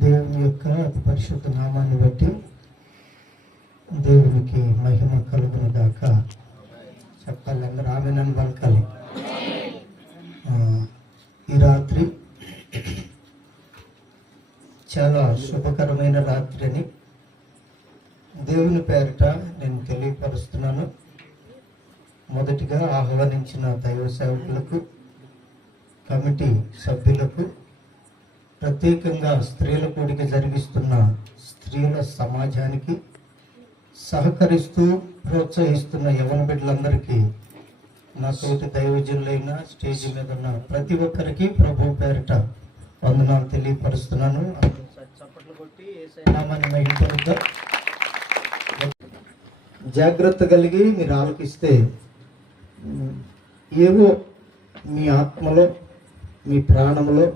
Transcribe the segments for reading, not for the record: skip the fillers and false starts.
దేవుని యొక్క అతి పరిశుద్ధ నామాన్ని బట్టి దేవునికి మహిమ కలుగును గాక. చెప్పాలి, అందరూ ఆమేనని పలకాలి. ఈ రాత్రి చాలా శుభకరమైన రాత్రి అని దేవుని పేరిట నేను తెలియపరుస్తున్నాను. మొదటిగా ఆహ్వానించిన దైవ సేవకులకు, కమిటీ సభ్యులకు, ప్రత్యేకంగా స్త్రీల కూడిక జరిగిస్తున్న స్త్రీల సమాజానికి, సహకరిస్తూ ప్రోత్సహిస్తున్న యవన బిడ్డలందరికీ, నా తోటి దైవజనులైన స్టేజ్ మీద ఉన్న ప్రతి ఒక్కరికి ప్రభు పేరిట వందనాలు తెలియపరుస్తున్నాను. చప్పట్లు కొట్టి నామాన్ని మహిమపరుద్దాం. జాగ్రత్త కలిగి మీరు ఆలకిస్తే ఏవో మీ ఆత్మలో, మీ ప్రాణంలో,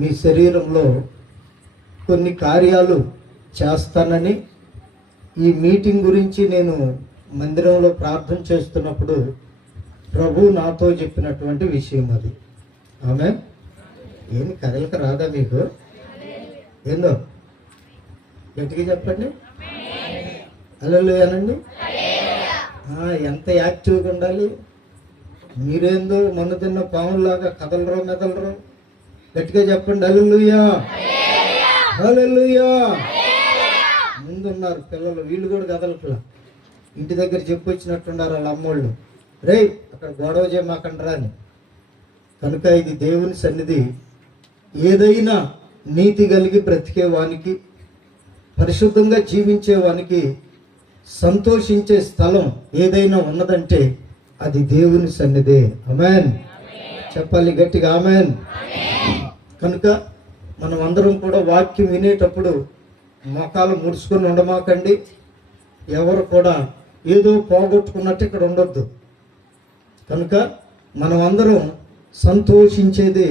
మీ శరీరంలో కొన్ని కార్యాలు చేస్తానని ఈ మీటింగ్ గురించి నేను మందిరంలో ప్రార్థన చేస్తున్నప్పుడు ప్రభు నాతో చెప్పినటువంటి విషయం అది. ఆమె ఏంది కదలిక రాదా మీకు? ఏందో గట్టిగా చెప్పండి. హల్లెలూయా అనండి. ఎంత యాక్టివ్గా ఉండాలి. మీరేందో మొన్న తిన్న పాములాగా కదలరో మెదలరో. గట్టిగా చెప్పండి హల్లెలూయా, హల్లెలూయా. ముందున్నారు పిల్లలు, వీళ్ళు కూడా కదలట్లా. ఇంటి దగ్గర చెప్పొచ్చినట్టున్నారు వాళ్ళ అమ్మోళ్ళు, రే అక్కడ గొడవ చేయమాకండ్రా అని. కనుక ఇది దేవుని సన్నిధి. ఏదైనా నీతి కలిగి బ్రతికేవానికి, పరిశుద్ధంగా జీవించేవానికి సంతోషించే స్థలం ఏదైనా ఉన్నదంటే అది దేవుని సన్నిధే. ఆమేన్ చెప్పాలి గట్టిగా, ఆమేన్. కనుక మనం అందరం కూడా వాక్యం వినేటప్పుడు మోకాలు ముడుచుకొని ఉండమాకండి. ఎవరు కూడా ఏదో పోగొట్టుకున్నట్టు ఇక్కడ ఉండొద్దు. కనుక మనం అందరం సంతోషించేది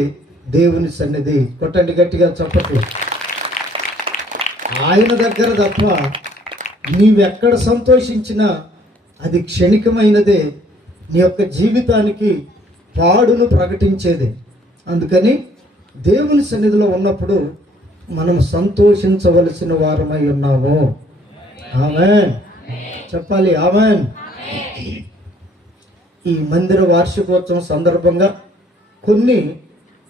దేవుని సన్నిధి. కొట్టండి గట్టిగా చప్పట్లు. ఆయన దగ్గర తప్ప నీవెక్కడ సంతోషించినా అది క్షణికమైనదే, నీ యొక్క జీవితానికి పాడును ప్రకటించేది. అందుకని దేవుని సన్నిధిలో ఉన్నప్పుడు మనం సంతోషించవలసిన వారమై ఉన్నాము. ఆమేన్ చెప్పాలి, ఆమేన్. ఈ మందిర వార్షికోత్సవం సందర్భంగా కొన్ని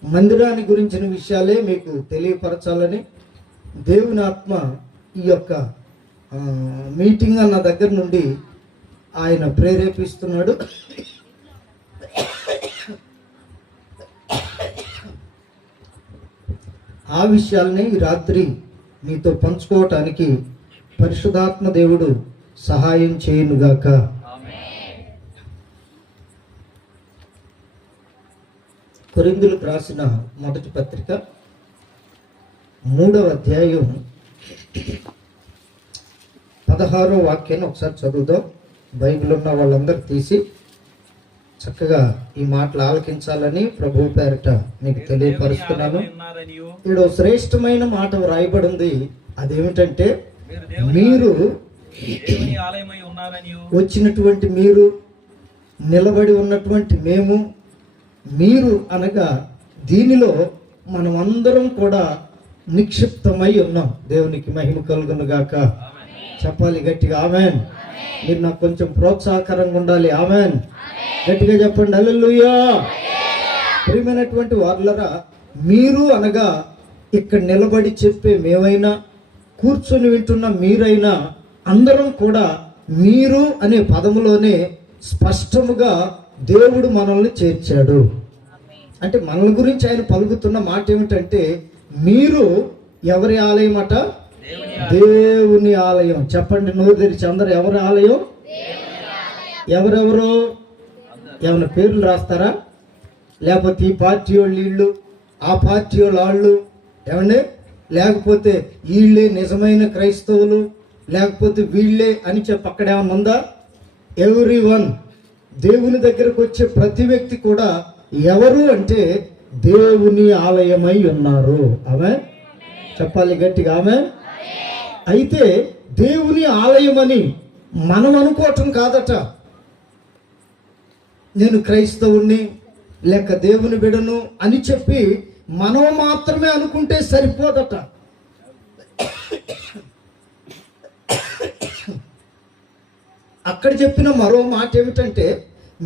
మందిరాన్ని గురించిన విషయాలే మీకు తెలియపరచాలని దేవుని ఆత్మ ఈ యొక్క మీటింగ్ అన్న దగ్గర నుండి ఆయన ప్రేరేపిస్తున్నాడు. ఆ విషయాల్ని ఈ రాత్రి మీతో పంచుకోవటానికి పరిశుద్ధాత్మ దేవుడు సహాయం చేయునుగాక. కొరింథీయులకు రాసిన మొదటి పత్రిక 3వ అధ్యాయం 16వ వాక్యాన్ని ఒకసారి చదువుదాం. బైబిల్ ఉన్న వాళ్ళందరూ తీసి చక్కగా ఈ మాటలు ఆలకించాలని ప్రభు పేరిట మీకు తెలియపరుస్తున్నాను. ఇక్కడ శ్రేష్టమైన మాట వ్రాయబడింది. అదేమిటంటే, మీరు వచ్చినటువంటి మీరు, నిలబడి ఉన్నటువంటి మేము, మీరు అనగా దీనిలో మనం అందరం కూడా నిక్షిప్తమై ఉన్నాం. దేవునికి మహిమ కలుగును గాక. చెప్పాలి గట్టిగా, ఆమేన్. మీరు నాకు కొంచెం ప్రోత్సాహకరంగా ఉండాలి. ఆమేన్ గట్టిగా చెప్పండి హల్లెలూయా. ప్రియమైనటువంటి వారులరా, మీరు అనగా ఇక్కడ నిలబడి చెప్పే మేమైనా, కూర్చొని వింటున్న మీరైనా, అందరం కూడా మీరు అనే పదములోనే స్పష్టముగా దేవుడు మనల్ని చేర్చాడు. అంటే మన గురించి ఆయన పలుకుతున్న మాట ఏమిటంటే, మీరు ఎవరి ఆలయం అట? దేవుని ఆలయం. చెప్పండి నోరు తెరిచి అందరు, ఎవరి ఆలయం? ఎవరెవరు? ఏమైనా పేర్లు రాస్తారా? లేకపోతే ఈ పార్టీ వాళ్ళు వీళ్ళు, ఆ పార్టీ వాళ్ళు ఏమండి, లేకపోతే వీళ్ళే నిజమైన క్రైస్తవులు, లేకపోతే వీళ్ళే అని చెప్పి అక్కడ ఏమన్నా ఉందా? ఎవ్రీవన్, దేవుని దగ్గరకు వచ్చే ప్రతి వ్యక్తి కూడా ఎవరు అంటే దేవుని ఆలయమై ఉన్నారు. ఆమె చెప్పాలి గట్టిగా, ఆమె. అయితే దేవుని ఆలయమని మనం అనుకోవటం కాదట. నేను క్రైస్తవుణ్ణి లేక దేవుని బిడను అని చెప్పి మనం మాత్రమే అనుకుంటే సరిపోదట. అక్కడ చెప్పిన మరో మాట ఏమిటంటే,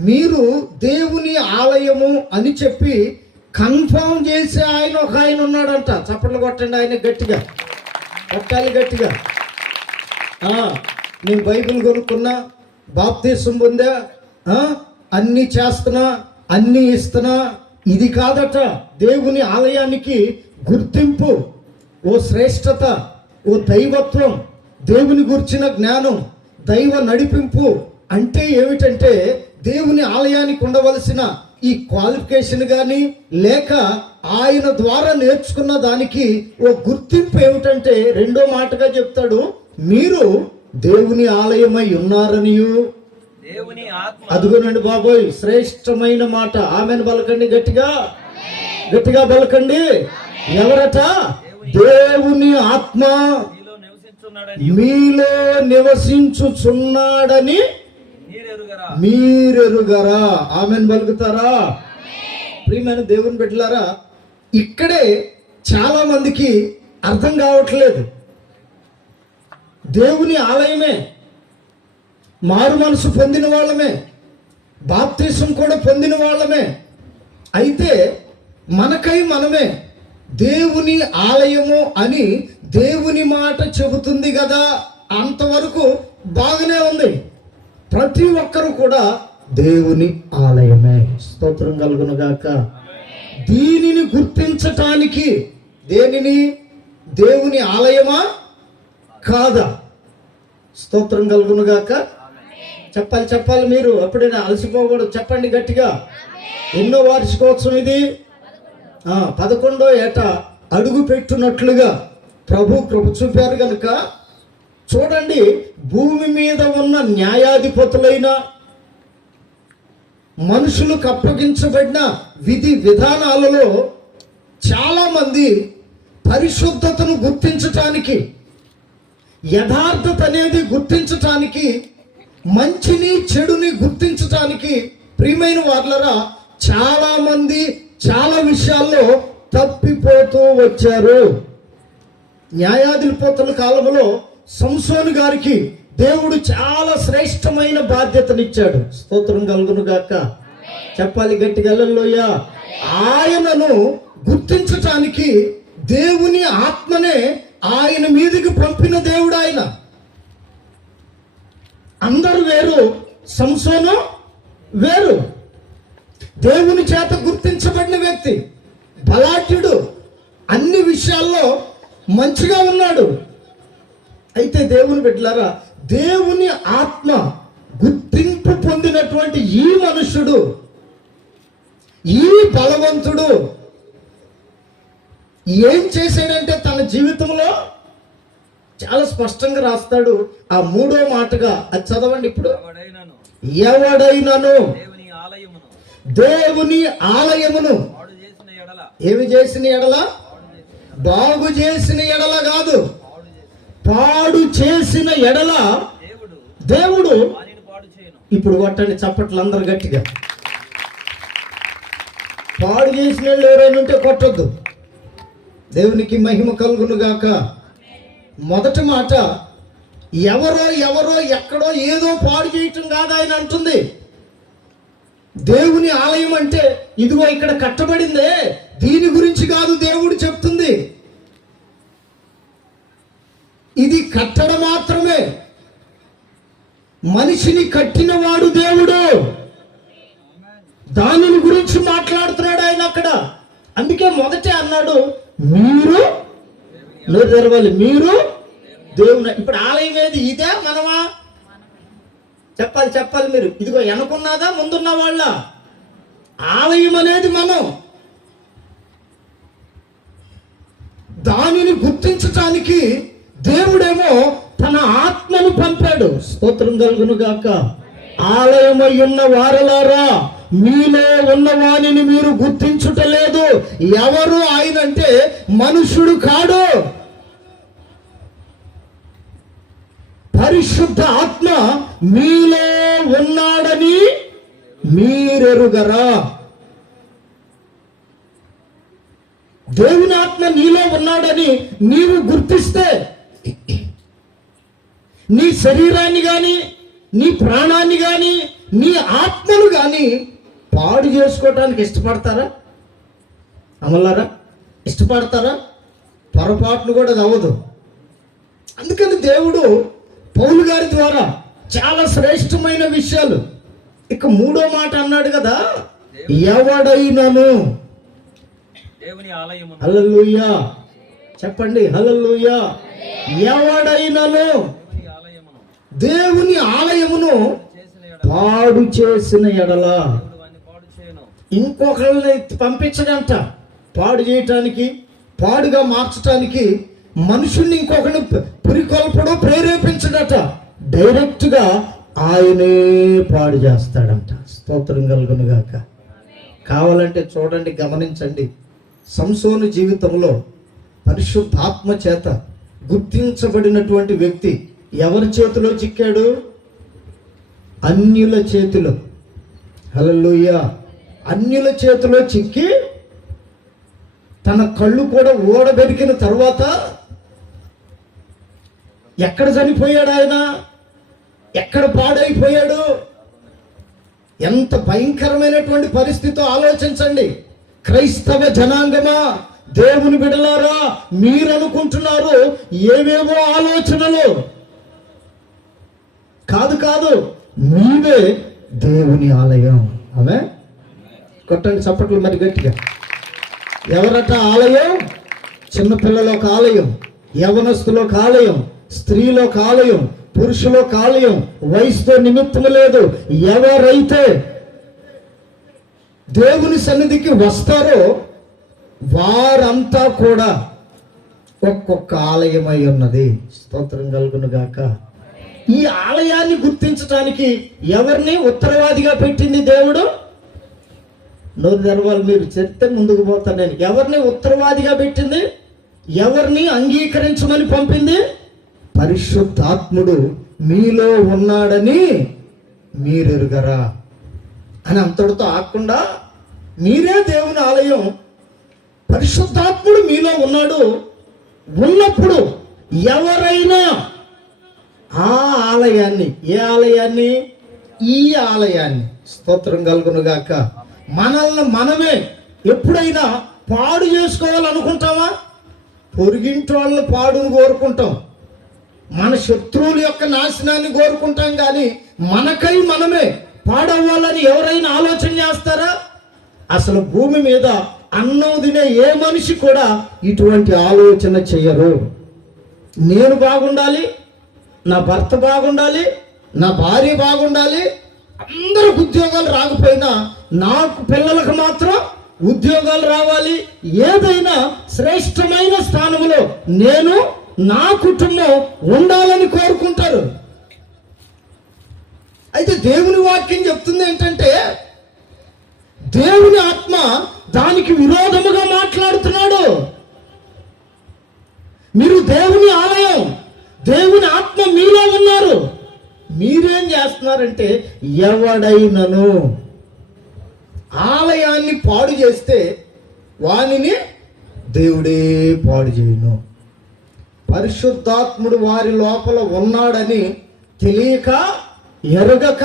మీరు దేవుని ఆలయము అని చెప్పి కన్ఫర్మ్ చేసే ఒక ఆయన ఉన్నాడంట. చప్పట్లు కొట్టండి ఆయన గట్టిగా, కొట్టాలి గట్టిగా. నేను బైబిల్ కొనుక్కున్నా, బాప్తీసం పొందా, అన్నీ చేస్తున్నా, అన్నీ ఇస్తున్నా, ఇది కాదట దేవుని ఆలయానికి గుర్తింపు. ఓ శ్రేష్టత, ఓ దైవత్వం, దేవుని గురించిన జ్ఞానం, దైవ నడిపింపు అంటే ఏమిటంటే, దేవుని ఆలయానికి ఉండవలసిన ఈ క్వాలిఫికేషన్ కానీ లేక ఆయన ద్వారా నేర్చుకున్న దానికి ఓ గుర్తింపు ఏమిటంటే, రెండో మాటగా చెప్తాడు, మీరు దేవుని ఆలయమై ఉన్నారనియు. అదుగోనండి బాబోయ్, శ్రేష్టమైన మాట. ఆమెను పలకండి గట్టిగా, గట్టిగా పలకండి. ఎవరట? దేవుని ఆత్మ మీలో నివసించుచున్నాడని మీరెరుగరా. ఆమెను పలుకుతారా? ప్రియమైన దేవుని బిడ్డలారా, ఇక్కడే చాలా మందికి అర్థం కావట్లేదు. దేవుని ఆలయమే, మారు మనసు పొందిన వాళ్ళమే, బాప్తీసం కూడా పొందిన వాళ్ళమే. అయితే మనకై మనమే దేవుని ఆలయము అని దేవుని మాట చెబుతుంది కదా, అంతవరకు బాగానే ఉంది. ప్రతి ఒక్కరు కూడా దేవుని ఆలయమే. స్తోత్రం కలుగును గాక. దీనిని గుర్తించటానికి, దేనిని? దేవుని ఆలయమా కాదా? స్తోత్రం కలుగును గాక. చెప్పాలి చెప్పాలి, మీరు అప్పుడైనా అలసిపోకూడదు. చెప్పండి గట్టిగా. ఎన్నో వార్షికోత్సవం ఇది? 11వ ఏట అడుగు పెట్టున్నట్లుగా ప్రభు కృప చూపారు కనుక చూడండి, భూమి మీద ఉన్న న్యాయాధిపతులైన మనుషులకు అప్పగించబడిన విధి విధానాలలో చాలా మంది పరిశుద్ధతను గుర్తించటానికి, యథార్థత అనేది గుర్తించటానికి, మంచిని చెడుని గుర్తించటానికి, ప్రియమైన వాళ్ళరా, చాలా మంది చాలా విషయాల్లో తప్పిపోతూ వచ్చారు. న్యాయాధిపతుల కాలంలో సంసోను గారికి దేవుడు చాలా శ్రేష్టమైన బాధ్యతనిచ్చాడు. స్తోత్రం కలుగును గాక. చెప్పాలి గట్టిగా హల్లెలూయా. ఆయనను గుర్తించటానికి దేవుని ఆత్మనే ఆయన మీదకి పంపిన దేవుడు ఆయన. అందరూ వేరు, సంసోను వేరు. దేవుని చేత గుర్తించబడిన వ్యక్తి, బలాఢ్యుడు, అన్ని విషయాల్లో మంచిగా ఉన్నాడు. అయితే దేవుని బిడ్డలారా, దేవుని ఆత్మ గుర్తింపు పొందినటువంటి ఈ మనుషుడు, ఈ బలవంతుడు ఏం చేశాడంటే తన జీవితంలో చాలా స్పష్టంగా రాస్తాడు. ఆ 3వ మాటగా అది చదవండి ఇప్పుడు. ఎవడైనను దేవుని ఆలయమును ఏమి చేసిన ఎడల, బాగు చేసిన ఎడల కాదు, పాడు చేసిన ఎడల దేవుడు. ఇప్పుడు కొట్టండి చప్పట్లు అందరు గట్టిగా. పాడు చేసిన వాళ్ళు ఎవరైనా ఉంటే కొట్టొద్దు. దేవునికి మహిమ కలుగును గాక. మొదటి మాట, ఎవరో ఎవరో ఎక్కడో ఏదో పాడు చేయటం కాదు ఆయన అంటుంది. దేవుని ఆలయం అంటే ఇదిగో ఇక్కడ కట్టబడిందే, దీని గురించి కాదు దేవుడు చెప్తుంది. ఇది కట్టడం మాత్రమే, మనిషిని కట్టినవాడు దేవుడు, దానిని గురించి మాట్లాడుతున్నాడు ఆయన అక్కడ. అందుకే మొదటే అన్నాడు, మీరు తెరవాలి, మీరు దేవుని. ఇప్పుడు ఆలయం ఏది? ఇదే మనమా? చెప్పాలి చెప్పాలి మీరు. ఇదిగో వెనకున్నదా ముందున్న వాళ్ళ? ఆలయం అనేది మనం. దానిని గుర్తించటానికి దేవుడేమో తన ఆత్మను పంపాడు. స్తోత్రం కలుగును గాక. ఆలయమై ఉన్న వారలారా, మీలో ఉన్న వానిని మీరు గుర్తించుటలేదు. ఎవరు ఆయన అంటే మనుషుడు కాడు, పరిశుద్ధ ఆత్మ మీలో ఉన్నాడని మీరెరుగరా. దేవుని ఆత్మ నీలో ఉన్నాడని నీవు గుర్తిస్తే నీ శరీరాన్ని కానీ నీ ప్రాణాన్ని కానీ నీ ఆత్మను కానీ పాడు చేసుకోవటానికి ఇష్టపడతారా? అమలారా, ఇష్టపడతారా? పొరపాటును కూడా అది అవ్వదు. అందుకని దేవుడు పౌలు గారి ద్వారా చాలా శ్రేష్టమైన విషయాలు, ఇక 3వ మాట అన్నాడు కదా, ఎవడైనను. హల్లెలూయా చెప్పండి, హల్లెలూయా. ఎవడైనను దేవుని ఆలయమును పాడు చేసిన ఎడల, ఇంకొకరిని పంపించడంట పాడు చేయటానికి, పాడుగా మార్చడానికి. మనుషుల్ని ఇంకొకరిని పురికొల్పడం ప్రేరేపించడట, డైరెక్ట్గా ఆయనే పాడు చేస్తాడంట. స్తోత్రం కలుగును గాక. కావాలంటే చూడండి, గమనించండి. సంసోను జీవితంలో పరిశుద్ధాత్మ చేత గుర్తించబడినటువంటి వ్యక్తి ఎవరి చేతిలో చిక్కాడు? అన్యుల చేతిలో. హల్లెలూయా. అన్యుల చేతిలో చిక్కి తన కళ్ళు కూడా ఓడబెరికిన తర్వాత ఎక్కడ చనిపోయాడు ఆయన? ఎక్కడ పాడైపోయాడు? ఎంత భయంకరమైనటువంటి పరిస్థితితో ఆలోచించండి. క్రైస్తవ జనాంగమా, దేవుని బిడ్డలారా, మీరు అనుకుంటున్నారు ఏవేవో ఆలోచనలు. కాదు, మీవే దేవుని ఆలయం. ఆమె కొట్టండి చప్పట్లు మరి గట్టిగా. ఎవరట ఆలయం? చిన్నపిల్లలో ఒక ఆలయం, యవనస్తులో ఒక ఆలయం, స్త్రీలో ఒక ఆలయం, పురుషులో ఒక ఆలయం. వయసుతో నిమిత్తం లేదు. ఎవరైతే దేవుని సన్నిధికి వస్తారో వారంతా కూడా ఒక్కొక్క ఆలయమై ఉన్నది. స్తోత్రం కలుగును గాక. ఈ ఆలయాన్ని గుర్తించడానికి ఎవరిని ఉత్తరవాదిగా పెట్టింది దేవుడు? నోరు తెరవాలి, మీరు చెప్తే ముందుకు పోతాను నేను. ఎవరిని ఉత్తరవాదిగా పెట్టింది? ఎవరిని అంగీకరించమని పంపింది? పరిశుద్ధాత్ముడు మీలో ఉన్నాడని మీరెరుగరా అని అంతటితో ఆకుండా, మీరే దేవుని ఆలయం, పరిశుద్ధాత్ముడు మీలో ఉన్నాడు. ఉన్నప్పుడు ఎవరైనా ఆ ఆలయాన్ని, ఏ ఆలయాన్ని? ఈ ఆలయాన్ని, స్తోత్రం కలుగును గాక, మనల్ని మనమే ఎప్పుడైనా పాడు చేసుకోవాలనుకుంటామా? పొరుగింటి వాళ్ళ పాడును కోరుకుంటాం, మన శత్రువుల యొక్క నాశనాన్ని కోరుకుంటాం, కానీ మనకై మనమే పాడవ్వాలని ఎవరైనా ఆలోచన చేస్తారా? అసలు భూమి మీద అన్నం తినే ఏ మనిషి కూడా ఇటువంటి ఆలోచన చేయరు. నేను బాగుండాలి, నా భర్త బాగుండాలి, నా భార్య బాగుండాలి, అందరికి ఉద్యోగాలు రాకపోయినా నాకు పిల్లలకు మాత్రం ఉద్యోగాలు రావాలి, ఏదైనా శ్రేష్టమైన స్థానంలో నేను, నా కుటుంబం ఉండాలని కోరుకుంటారు. అయితే దేవుని వాక్యం చెప్తుంది ఏంటంటే, దేవుని ఆత్మ దానికి విరోధముగా మాట్లాడుతున్నాడు. మీరు దేవుని ఆలయం, దేవుని ఆత్మ మీలో ఉన్నారు. మీరేం చేస్తున్నారంటే, ఎవడైనను ఆలయాన్ని పాడు చేస్తే వానిని దేవుడే పాడు చేయను. పరిశుద్ధాత్ముడు వారి లోపల ఉన్నాడని తెలియక, ఎరగక,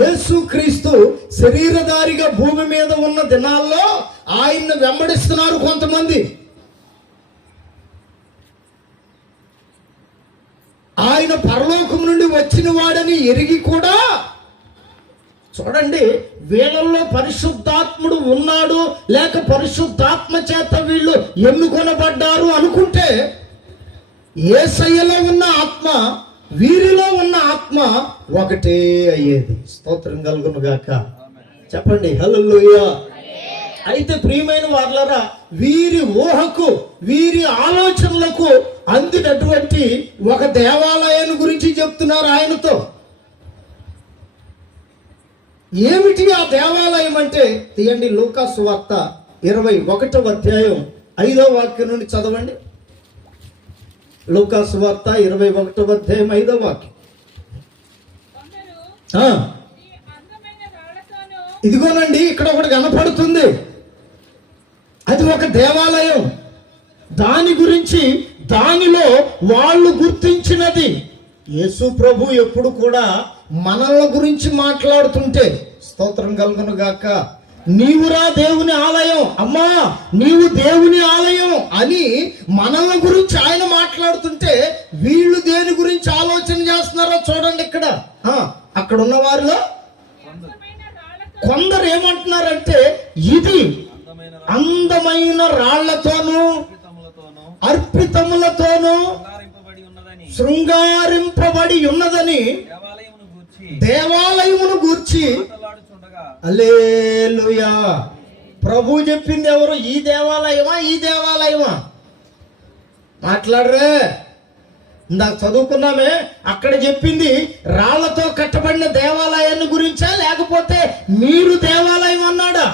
యేసుక్రీస్తు శరీరధారిగా భూమి మీద ఉన్న దినాల్లో ఆయన్ని వెంబడిస్తున్నారు కొంతమంది. ఆయన పరలోకం నుండి వచ్చిన వాడని ఎరిగి కూడా, చూడండి, వీళ్ళల్లో పరిశుద్ధాత్ముడు ఉన్నాడు, లేక పరిశుద్ధాత్మ చేత వీళ్ళు ఎన్నుకొనబడ్డారు అనుకుంటే, యేసయ్యలో ఉన్న ఆత్మ వీరిలో ఉన్న ఆత్మ ఒకటే అయ్యేది. స్తోత్రం కలుగును గాక. చెప్పండి హల్లెలూయా. అయితే ప్రియమైన వారలారా, వీరి ఊహకు, వీరి ఆలోచనలకు అందినటువంటి ఒక దేవాలయాన్ని గురించి చెప్తున్నారు ఆయనతో. ఏమిటి ఆ దేవాలయం అంటే? తీయండి, లూకా సువార్త 21వ అధ్యాయం 5వ వాక్యం నుండి చదవండి. లూకా సువార్త 21వ అధ్యాయం 5వ వాక్యం. ఇదిగోనండి, ఇక్కడ ఒకటి కనపడుతుంది, అది ఒక దేవాలయం. దాని గురించి, దానిలో వాళ్ళు గుర్తించినది. యేసు ప్రభు ఎప్పుడు కూడా మనల్ని గురించి మాట్లాడుతుంటే, స్తోత్రం కలుగును గాక, నీవురా దేవుని ఆలయం, అమ్మా నీవు దేవుని ఆలయం అని మనల్ని గురించి ఆయన మాట్లాడుతుంటే వీళ్ళు దేని గురించి ఆలోచన చేస్తున్నారో చూడండి. ఇక్కడ అక్కడ ఉన్న వారిలో కొందరు ఏమంటున్నారంటే, ఇది అందమైన రాళ్లతోనూ అర్పితములతోనూ శృంగారింపబడి ఉన్నదని దేవాలయమును గూర్చి హల్లెలూయా. ప్రభు చెప్పింది ఎవరు? ఈ దేవాలయమా? ఈ దేవాలయమా? మాట్లాడరే. ఇందాక చదువుకున్నామే, అక్కడ చెప్పింది రాళ్లతో కట్టబడిన దేవాలయాన్ని గురించా, లేకపోతే మీరు దేవాలయం అన్నాడా?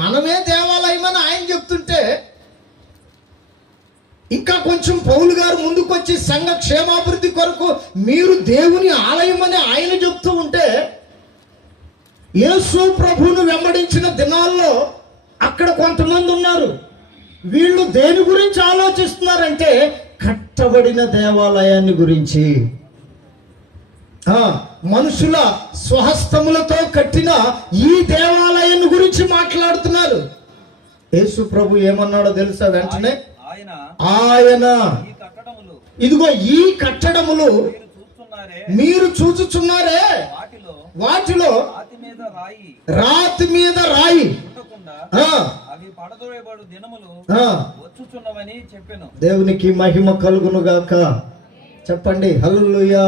మనమే దేవాలయం అని ఆయన చెప్తుంటే, ఇంకా కొంచెం పౌలు గారు ముందుకొచ్చి సంఘ క్షేమాభివృద్ధి కొరకు మీరు దేవుని ఆలయం అని ఆయన చెప్తూ ఉంటే, యేసు ప్రభువును వెంబడించిన దినాల్లో అక్కడ కొంతమంది ఉన్నారు. వీళ్ళు దేని గురించి ఆలోచిస్తున్నారంటే కట్టబడిన దేవాలయాన్ని గురించి, మనుషుల స్వహస్తములతో కట్టిన ఈ దేవాలయాన్ని గురించి మాట్లాడుతున్నారు. యేసు ప్రభు ఏమన్నాడో తెలుసా? వెంటనే ఆయన ఇదిగో ఈ కట్టడములు మీరు చూచుచున్నారే, వాటిలో రాతి మీద రాయి దేవునికి మహిమ కలుగును గాక. చెప్పండి హల్లెలూయా.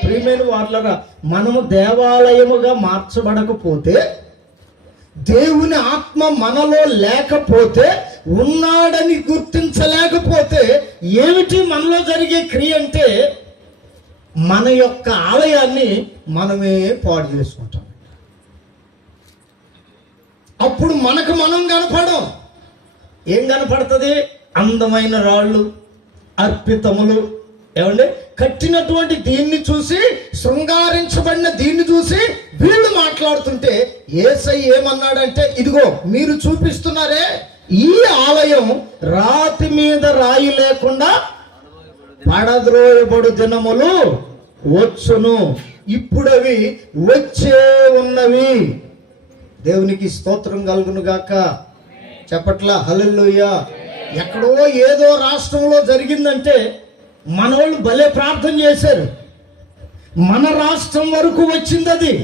ప్రియమైన వారలారా, మనము దేవాలయముగా మార్చబడకపోతే, దేవుని ఆత్మ మనలో లేకపోతే, ఉన్నాడని గుర్తించలేకపోతే ఏమిటి మనలో జరిగే క్రియ అంటే, మన యొక్క ఆలయాన్ని మనమే పాడు చేసుకుంటాం. అప్పుడు మనకు మనం కనపడం. ఏం కనపడుతుంది? అందమైన రాళ్ళు, అర్పితములు, ఏమండి కట్టినటువంటి దీన్ని చూసి, శృంగారించబడిన దీన్ని చూసి వీళ్ళు మాట్లాడుతుంటే, యేసయ్య ఏమన్నాడంటే, ఇదిగో మీరు చూపిస్తున్నారే ఈ ఆలయం రాతి మీద రాయి లేకుండా పడద్రోయబడు దినములు వచ్చును, ఇప్పుడవి వచ్చే ఉన్నవి. దేవునికి స్తోత్రం కలుగును గాక. చెప్పట్లా హల్లెలూయా. ఎక్కడో ఏదో రాష్ట్రంలో జరిగిందంటే మనోళ్ళు భలే ప్రార్థన చేశారు. మన రాష్ట్రం వరకు వచ్చింది అది.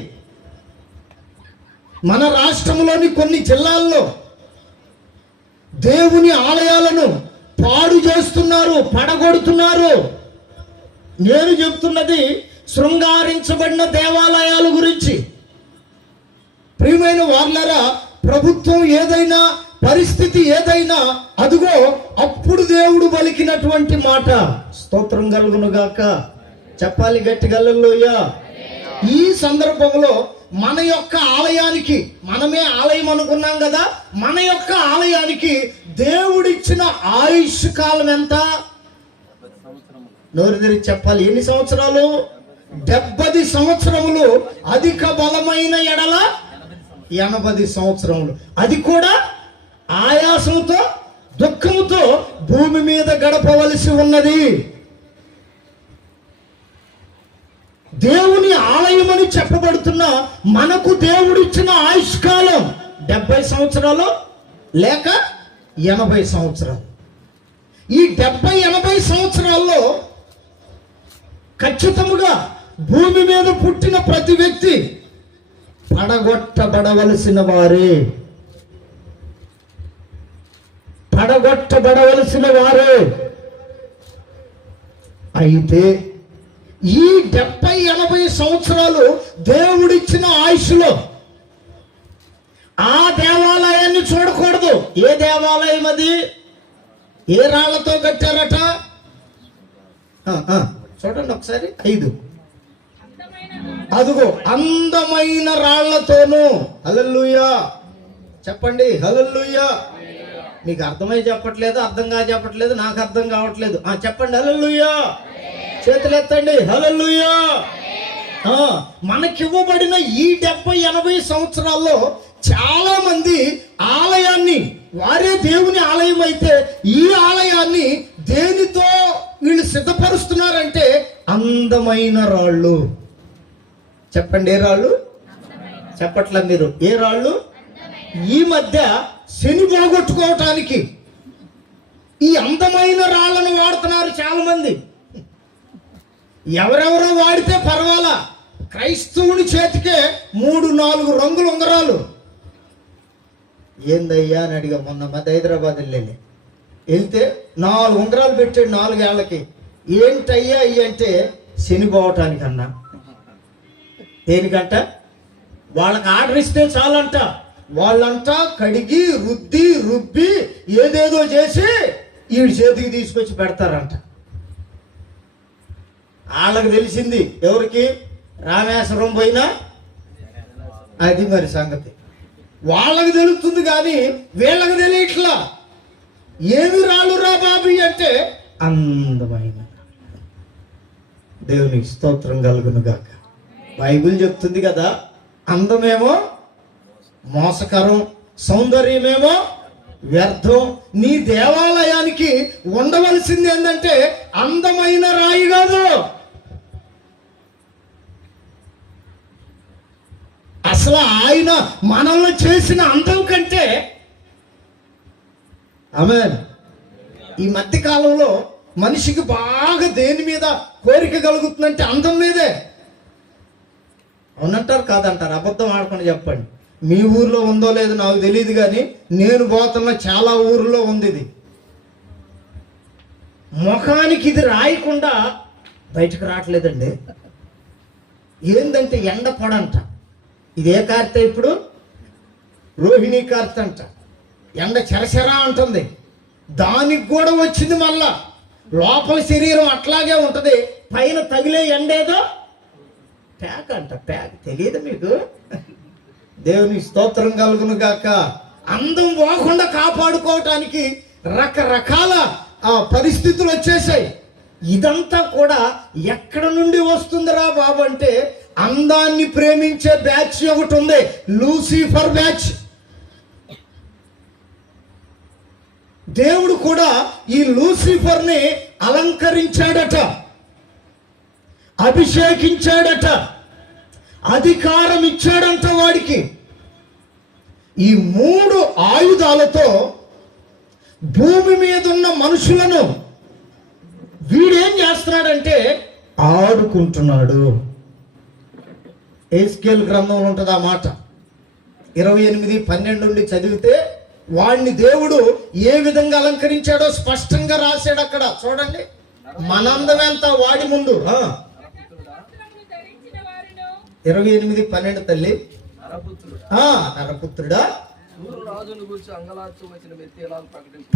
మన రాష్ట్రంలోని కొన్ని జిల్లాల్లో దేవుని ఆలయాలను పాడు చేస్తున్నారు, పడగొడుతున్నారు. నేను చెప్తున్నది శృంగారించబడిన దేవాలయాల గురించి. ప్రియమైన వారలారా, ప్రభుత్వం ఏదైనా, పరిస్థితి ఏదైనా, అదుగో అప్పుడు దేవుడు పలికినటువంటి మాట. స్తోత్రం కలుగును గాక. చెప్పాలి గట్టిగా హల్లెలూయా. ఈ సందర్భంలో మన యొక్క ఆలయానికి, మనమే ఆలయం అనుకున్నాం కదా, మన యొక్క ఆలయానికి దేవుడిచ్చిన ఆయుష్ కాలం ఎంత? నోరు తెరిచి చెప్పాలి. ఎన్ని సంవత్సరాలు? 70 సంవత్సరములు. అధిక బలమైన ఎడల 80 సంవత్సరములు. అది కూడా ఆయాసంతో, దుఃఖముతో భూమి మీద గడపవలసి ఉన్నది. దేవుని ఆలయం అని చెప్పబడుతున్న మనకు దేవుడిచ్చిన ఆయుష్కాలం 70 సంవత్సరాలు లేక 80 సంవత్సరాలు. ఈ 70-80 సంవత్సరాల్లో ఖచ్చితముగా భూమి మీద పుట్టిన ప్రతి వ్యక్తి పడగొట్టబడవలసిన వారే, పడగొట్టబడవలసిన వారే. అయితే ఈ 70-80 సంవత్సరాలు దేవుడిచ్చిన ఆయుష్లో ఆ దేవాలయాన్ని చూడకూడదు. ఏ దేవాలయం అది? ఏ రాళ్లతో కట్టారట? చూడండి ఒకసారి. 5 అదుగో అందమైన రాళ్లతోనూ. హల్లెలూయా. చెప్పండి హల్లెలూయా. మీకు అర్థమై చెప్పట్లేదు, అర్థంగా చెప్పట్లేదు, నాకు అర్థం కావట్లేదు. చెప్పండి హల్లెలూయా. చేతులు ఎత్తండి హల్లెలూయా. మనకివ్వబడిన ఈ 70-80 సంవత్సరాల్లో చాలా మంది ఆలయాన్ని, వారే దేవుని ఆలయం అయితే, ఈ ఆలయాన్ని దేనితో వీళ్ళు సిద్ధపరుస్తున్నారంటే అందమైన రాళ్ళు. చెప్పండి, ఏ రాళ్ళు? చెప్పట్లా మీరు? ఏ రాళ్ళు? ఈ మధ్య శని పోగొట్టుకోవటానికి ఈ అందమైన రాళ్ళను వాడుతున్నారు చాలా మంది. ఎవరెవరో వాడితే పర్వాలా, క్రైస్తవుని చేతికే 3-4 రంగుల ఉంగరాలు. ఏందయ్యా అని అడిగా మొన్న మధ్య హైదరాబాద్ వెళ్తే 4 ఉంగరాలు పెట్టాడు 4 ఏళ్ళకి. ఏంటయ్యా అయ్యి అంటే శని పోవటానికి అన్నా. దేనికంట? వాళ్ళకి ఆర్డర్ ఇస్తే చాలంట, వాళ్ళంతా కడిగి రుబ్బి ఏదేదో చేసి వీడి చేతికి తీసుకొచ్చి పెడతారంట. వాళ్ళకి తెలిసింది, ఎవరికి? రామేశ్వరం పోయినా అది మరి సంగతి. వాళ్ళకి తెలుస్తుంది కానీ వీళ్ళకి తెలియట్లా. ఏమి రాళ్ళు రా బాబీ అంటే అందమైన. దేవునికి స్తోత్రం కలుగును గాక. బైబిల్ చెప్తుంది కదా, అందమేమో మోసకరం, సౌందర్యమేమో వ్యర్థం. నీ దేవాలయానికి ఉండవలసింది ఏంటంటే అందమైన రాయి కాదు, అసలు ఆయన మనల్ని చేసిన అందం కంటే. ఆమేన్. ఈ మధ్య కాలంలో మనిషికి బాగా దేని మీద కోరిక కలుగుతుందంటే అందం మీదే. అవునంటారు కాదంటారు? అబద్ధం ఆడకుండా చెప్పండి. మీ ఊర్లో ఉందో లేదో నాకు తెలియదు కానీ నేను పోతున్న చాలా ఊర్లో ఉంది ఇది. ముఖానికి ఇది రాయకుండా బయటకు రావట్లేదండి. ఏందంటే ఎండ పొడంట. ఇదే కార్తె, ఇప్పుడు రోహిణీ కార్తె అంట. ఎండ చెరచెరా అంటుంది, దానికి కూడా వచ్చింది. మళ్ళా లోపల శరీరం అట్లాగే ఉంటది, పైన తగిలే ఎండేదో ప్యాక్ అంట. ప్యాక్ తెలియదు మీకు? దేవుని స్తోత్రం కలుగును గాక. అందం పోకుండా కాపాడుకోవటానికి రకరకాల పరిస్థితులు వచ్చేసాయి. ఇదంతా కూడా ఎక్కడ నుండి వస్తుందిరా బాబు అంటే అందాన్ని ప్రేమించే బ్యాచ్ ఒకటి ఉంది, లూసిఫర్ బ్యాచ్. దేవుడు కూడా ఈ లూసిఫర్ని అలంకరించాడట, అభిషేకించాడట, అధికారం ఇచ్చాడంట వాడికి. ఈ 3 ఆయుధాలతో భూమి మీద ఉన్న మనుషులను వీడేం చేస్తున్నాడంటే ఆడుకుంటున్నాడు. ఎహెజ్కేలు గ్రంథంలో ఉంటుంది ఆ మాట. 28:12 నుండి చదివితే వాడిని దేవుడు ఏ విధంగా అలంకరించాడో స్పష్టంగా రాశాడు అక్కడ. చూడండి, మనందమెంత వాడి ముందు. 28:12 తల్లి. నరపుత్రుడా,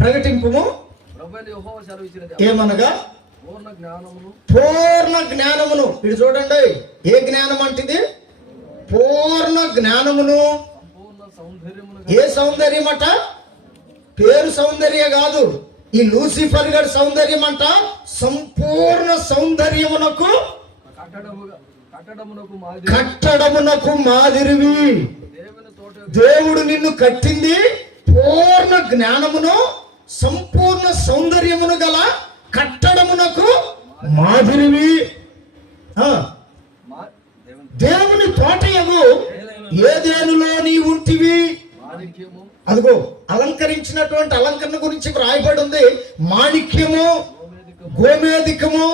ప్రకటింపుము ఏమనగా పూర్ణ జ్ఞానమును. ఇది చూడండి, ఏ జ్ఞానం అంటే? పూర్ణ జ్ఞానమును. ఏ సౌందర్యం అట? పేరు సౌందర్య కాదు, ఈ లూసిఫర్ గారి సౌందర్యం అంట. సంపూర్ణ సౌందర్యమునకు కట్టడమునకు మాదిరివి. దేవుడు నిన్ను కట్టింది పూర్ణ జ్ఞానమును సంపూర్ణ సౌందర్యమును గల కట్టడమునకు మాదిరివి. దేవుని తోటయము ఏదేనులో నీ ఉంటివి. అదిగో అలంకరించినటువంటి అలంకరణ గురించి రాయబడి ఉంది. మాణిక్యము, గోమేధికము,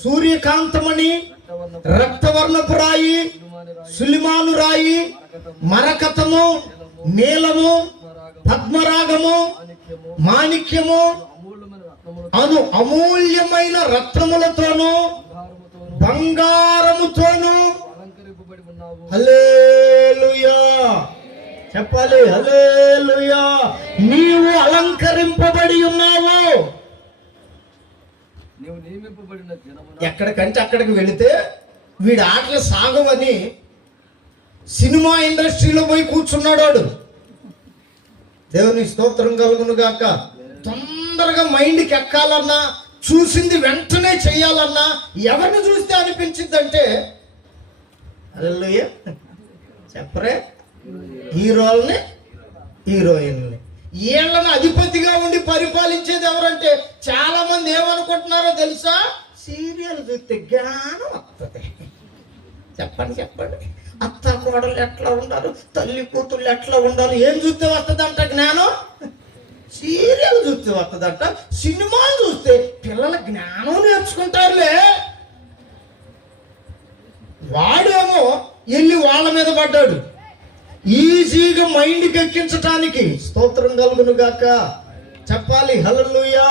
సూర్యకాంతమణి, రక్తవర్ణపు రాయి, సులిమాను రాయి, మరకతము, నీలము, పద్మరాగము, మాణిక్యము అను అమూల్యమైన రత్నములతోనూ బంగారముతోనూ. హల్లెలూయా చెప్పాలి. హల్లెలూయా. నీవు అలంకరింపబడి ఉన్నావు. ఎక్కడికంటే అక్కడికి వెళితే వీడి ఆటలు సాగవని సినిమా ఇండస్ట్రీలో పోయి కూర్చున్నాడు వాడు. దేవుని స్తోత్రం కలుగును గాక. తొందరగా మైండ్కి ఎక్కాలన్నా, చూసింది వెంటనే చెయ్యాలన్నా ఎవరిని చూస్తే అనిపించిందంటే హల్లెలూయా చెప్పరే, హీరోల్ని, హీరోయిన్ని. వీళ్ళని అధిపతిగా ఉండి పరిపాలించేది ఎవరంటే చాలా మంది ఏమనుకుంటున్నారో తెలుసా? సీరియల్ చూస్తే జ్ఞానం వస్తుంది. చెప్పండి. అత్త కోడలు ఎట్లా ఉండాలి, తల్లి కూతుళ్ళు ఎట్లా ఉండాలి, ఏం చూస్తే వస్తుందంట జ్ఞానం? సీరియల్ చూస్తే వస్తుందంట, సినిమాలు చూస్తే పిల్లల జ్ఞానం నేర్చుకుంటారులే. వాడేమో వెళ్ళి వాళ్ళ మీద పడ్డాడు, ఈజీగా మైండ్కి ఎక్కించటానికి. స్తోత్రం కలుగును గాక, చెప్పాలి హల్లెలూయా.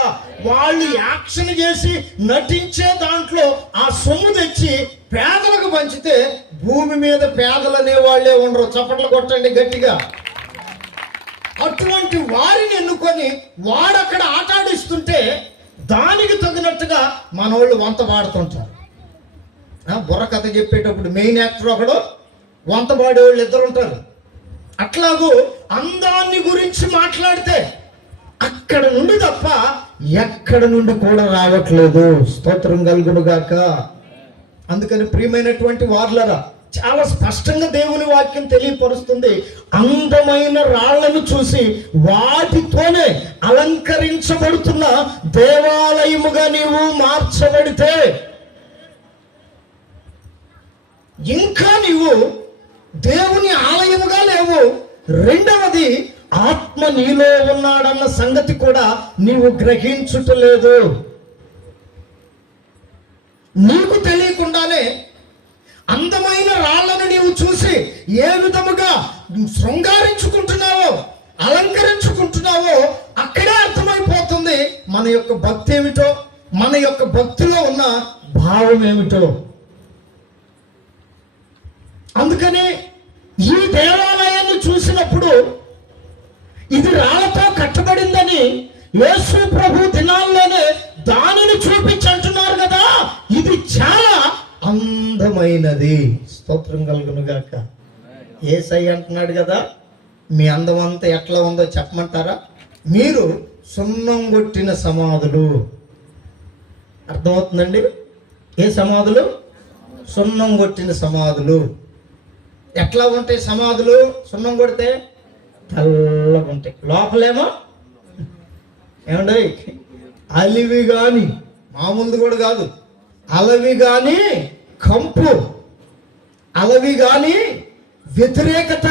వాళ్ళు యాక్షన్ చేసి నటించే దాంట్లో ఆ సొమ్ము తెచ్చి పేదలకు పంచితే భూమి మీద పేదలు అనే వాళ్ళే ఉండరు. చప్పట్లు కొట్టండి గట్టిగా. అటువంటి వారిని ఎన్నుకొని వాడక్కడ ఆటాడిస్తుంటే దానికి తగినట్టుగా మన వాళ్ళు వంత పాడుతుంటారు. బుర్ర కథ చెప్పేటప్పుడు మెయిన్ యాక్టర్ ఒకడు, వంత పాడేవాళ్ళు ఇద్దరు ఉంటారు. అట్లాగూ అందాన్ని గురించి మాట్లాడితే అక్కడ నుండి తప్ప ఎక్కడ నుండి కూడా రావట్లేదు. స్తోత్రం కలుగును గాక. అందుకని ప్రియమైనటువంటి వార్లరా, చాలా స్పష్టంగా దేవుని వాక్యం తెలియపరుస్తుంది. అందమైన రాళ్లను చూసి వాటితోనే అలంకరించబడుతున్న దేవాలయముగా నీవు మార్చబడితే ఇంకా నీవు దేవుని ఆలయముగా లేవు. రెండవది, ఆత్మ నీలో ఉన్నాడన్న సంగతి కూడా నీవు గ్రహించుటలేదు. నీకు తెలియకుండానే అందమైన రాళ్లను నీవు చూసి ఏ విధముగా శృంగారించుకుంటున్నావో, అలంకరించుకుంటున్నావో అక్కడే అర్థమైపోతుంది మన యొక్క భక్తి ఏమిటో, మన యొక్క భక్తిలో ఉన్న భావం ఏమిటో. అందుకని ఈ దేవాలయాన్ని చూసినప్పుడు ఇది రాళ్లతో కట్టబడిందని యేసు ప్రభు దినాల్లోనే దానిని చూపించి అంటున్నారు కదా, ఇది చాలా అందమైనది. స్తోత్రం కలుగును గాక. యేసయ్య అంటున్నాడు కదా, మీ అందం అంతా ఎట్లా ఉందో చెప్పమంటారా? మీరు సున్నం కొట్టిన సమాధులు. అర్థమవుతుందండి? ఏ సమాధులు? సున్నం కొట్టిన సమాధులు. ఎట్లా ఉంటాయి సమాధులు? సున్నం కొడితే తెల్లగా ఉంటాయి, లోపలేమో ఏమండి అలివి గాని, మామూలుది కూడా కాదు, అలవి గాని కంపు, అలవి గాని వ్యతిరేకత.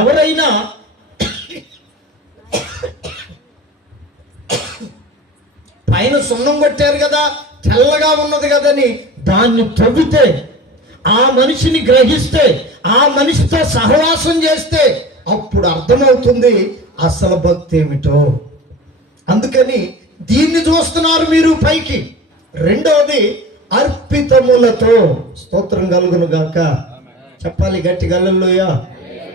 ఎవరైనా పైన సున్నం కొట్టారు కదా, తెల్లగా ఉన్నది కదని దాన్ని తవ్వితే, ఆ మనిషిని గ్రహిస్తే, ఆ మనిషితో సహవాసం చేస్తే అప్పుడు అర్థమవుతుంది అసలు భక్తి ఏమిటో. అందుకని దీన్ని చూస్తున్నారు మీరు పైకి. రెండవది, అర్పితములతో. స్తోత్రం కలుగును గాక. చెప్పాలి గట్టి హల్లెలూయా.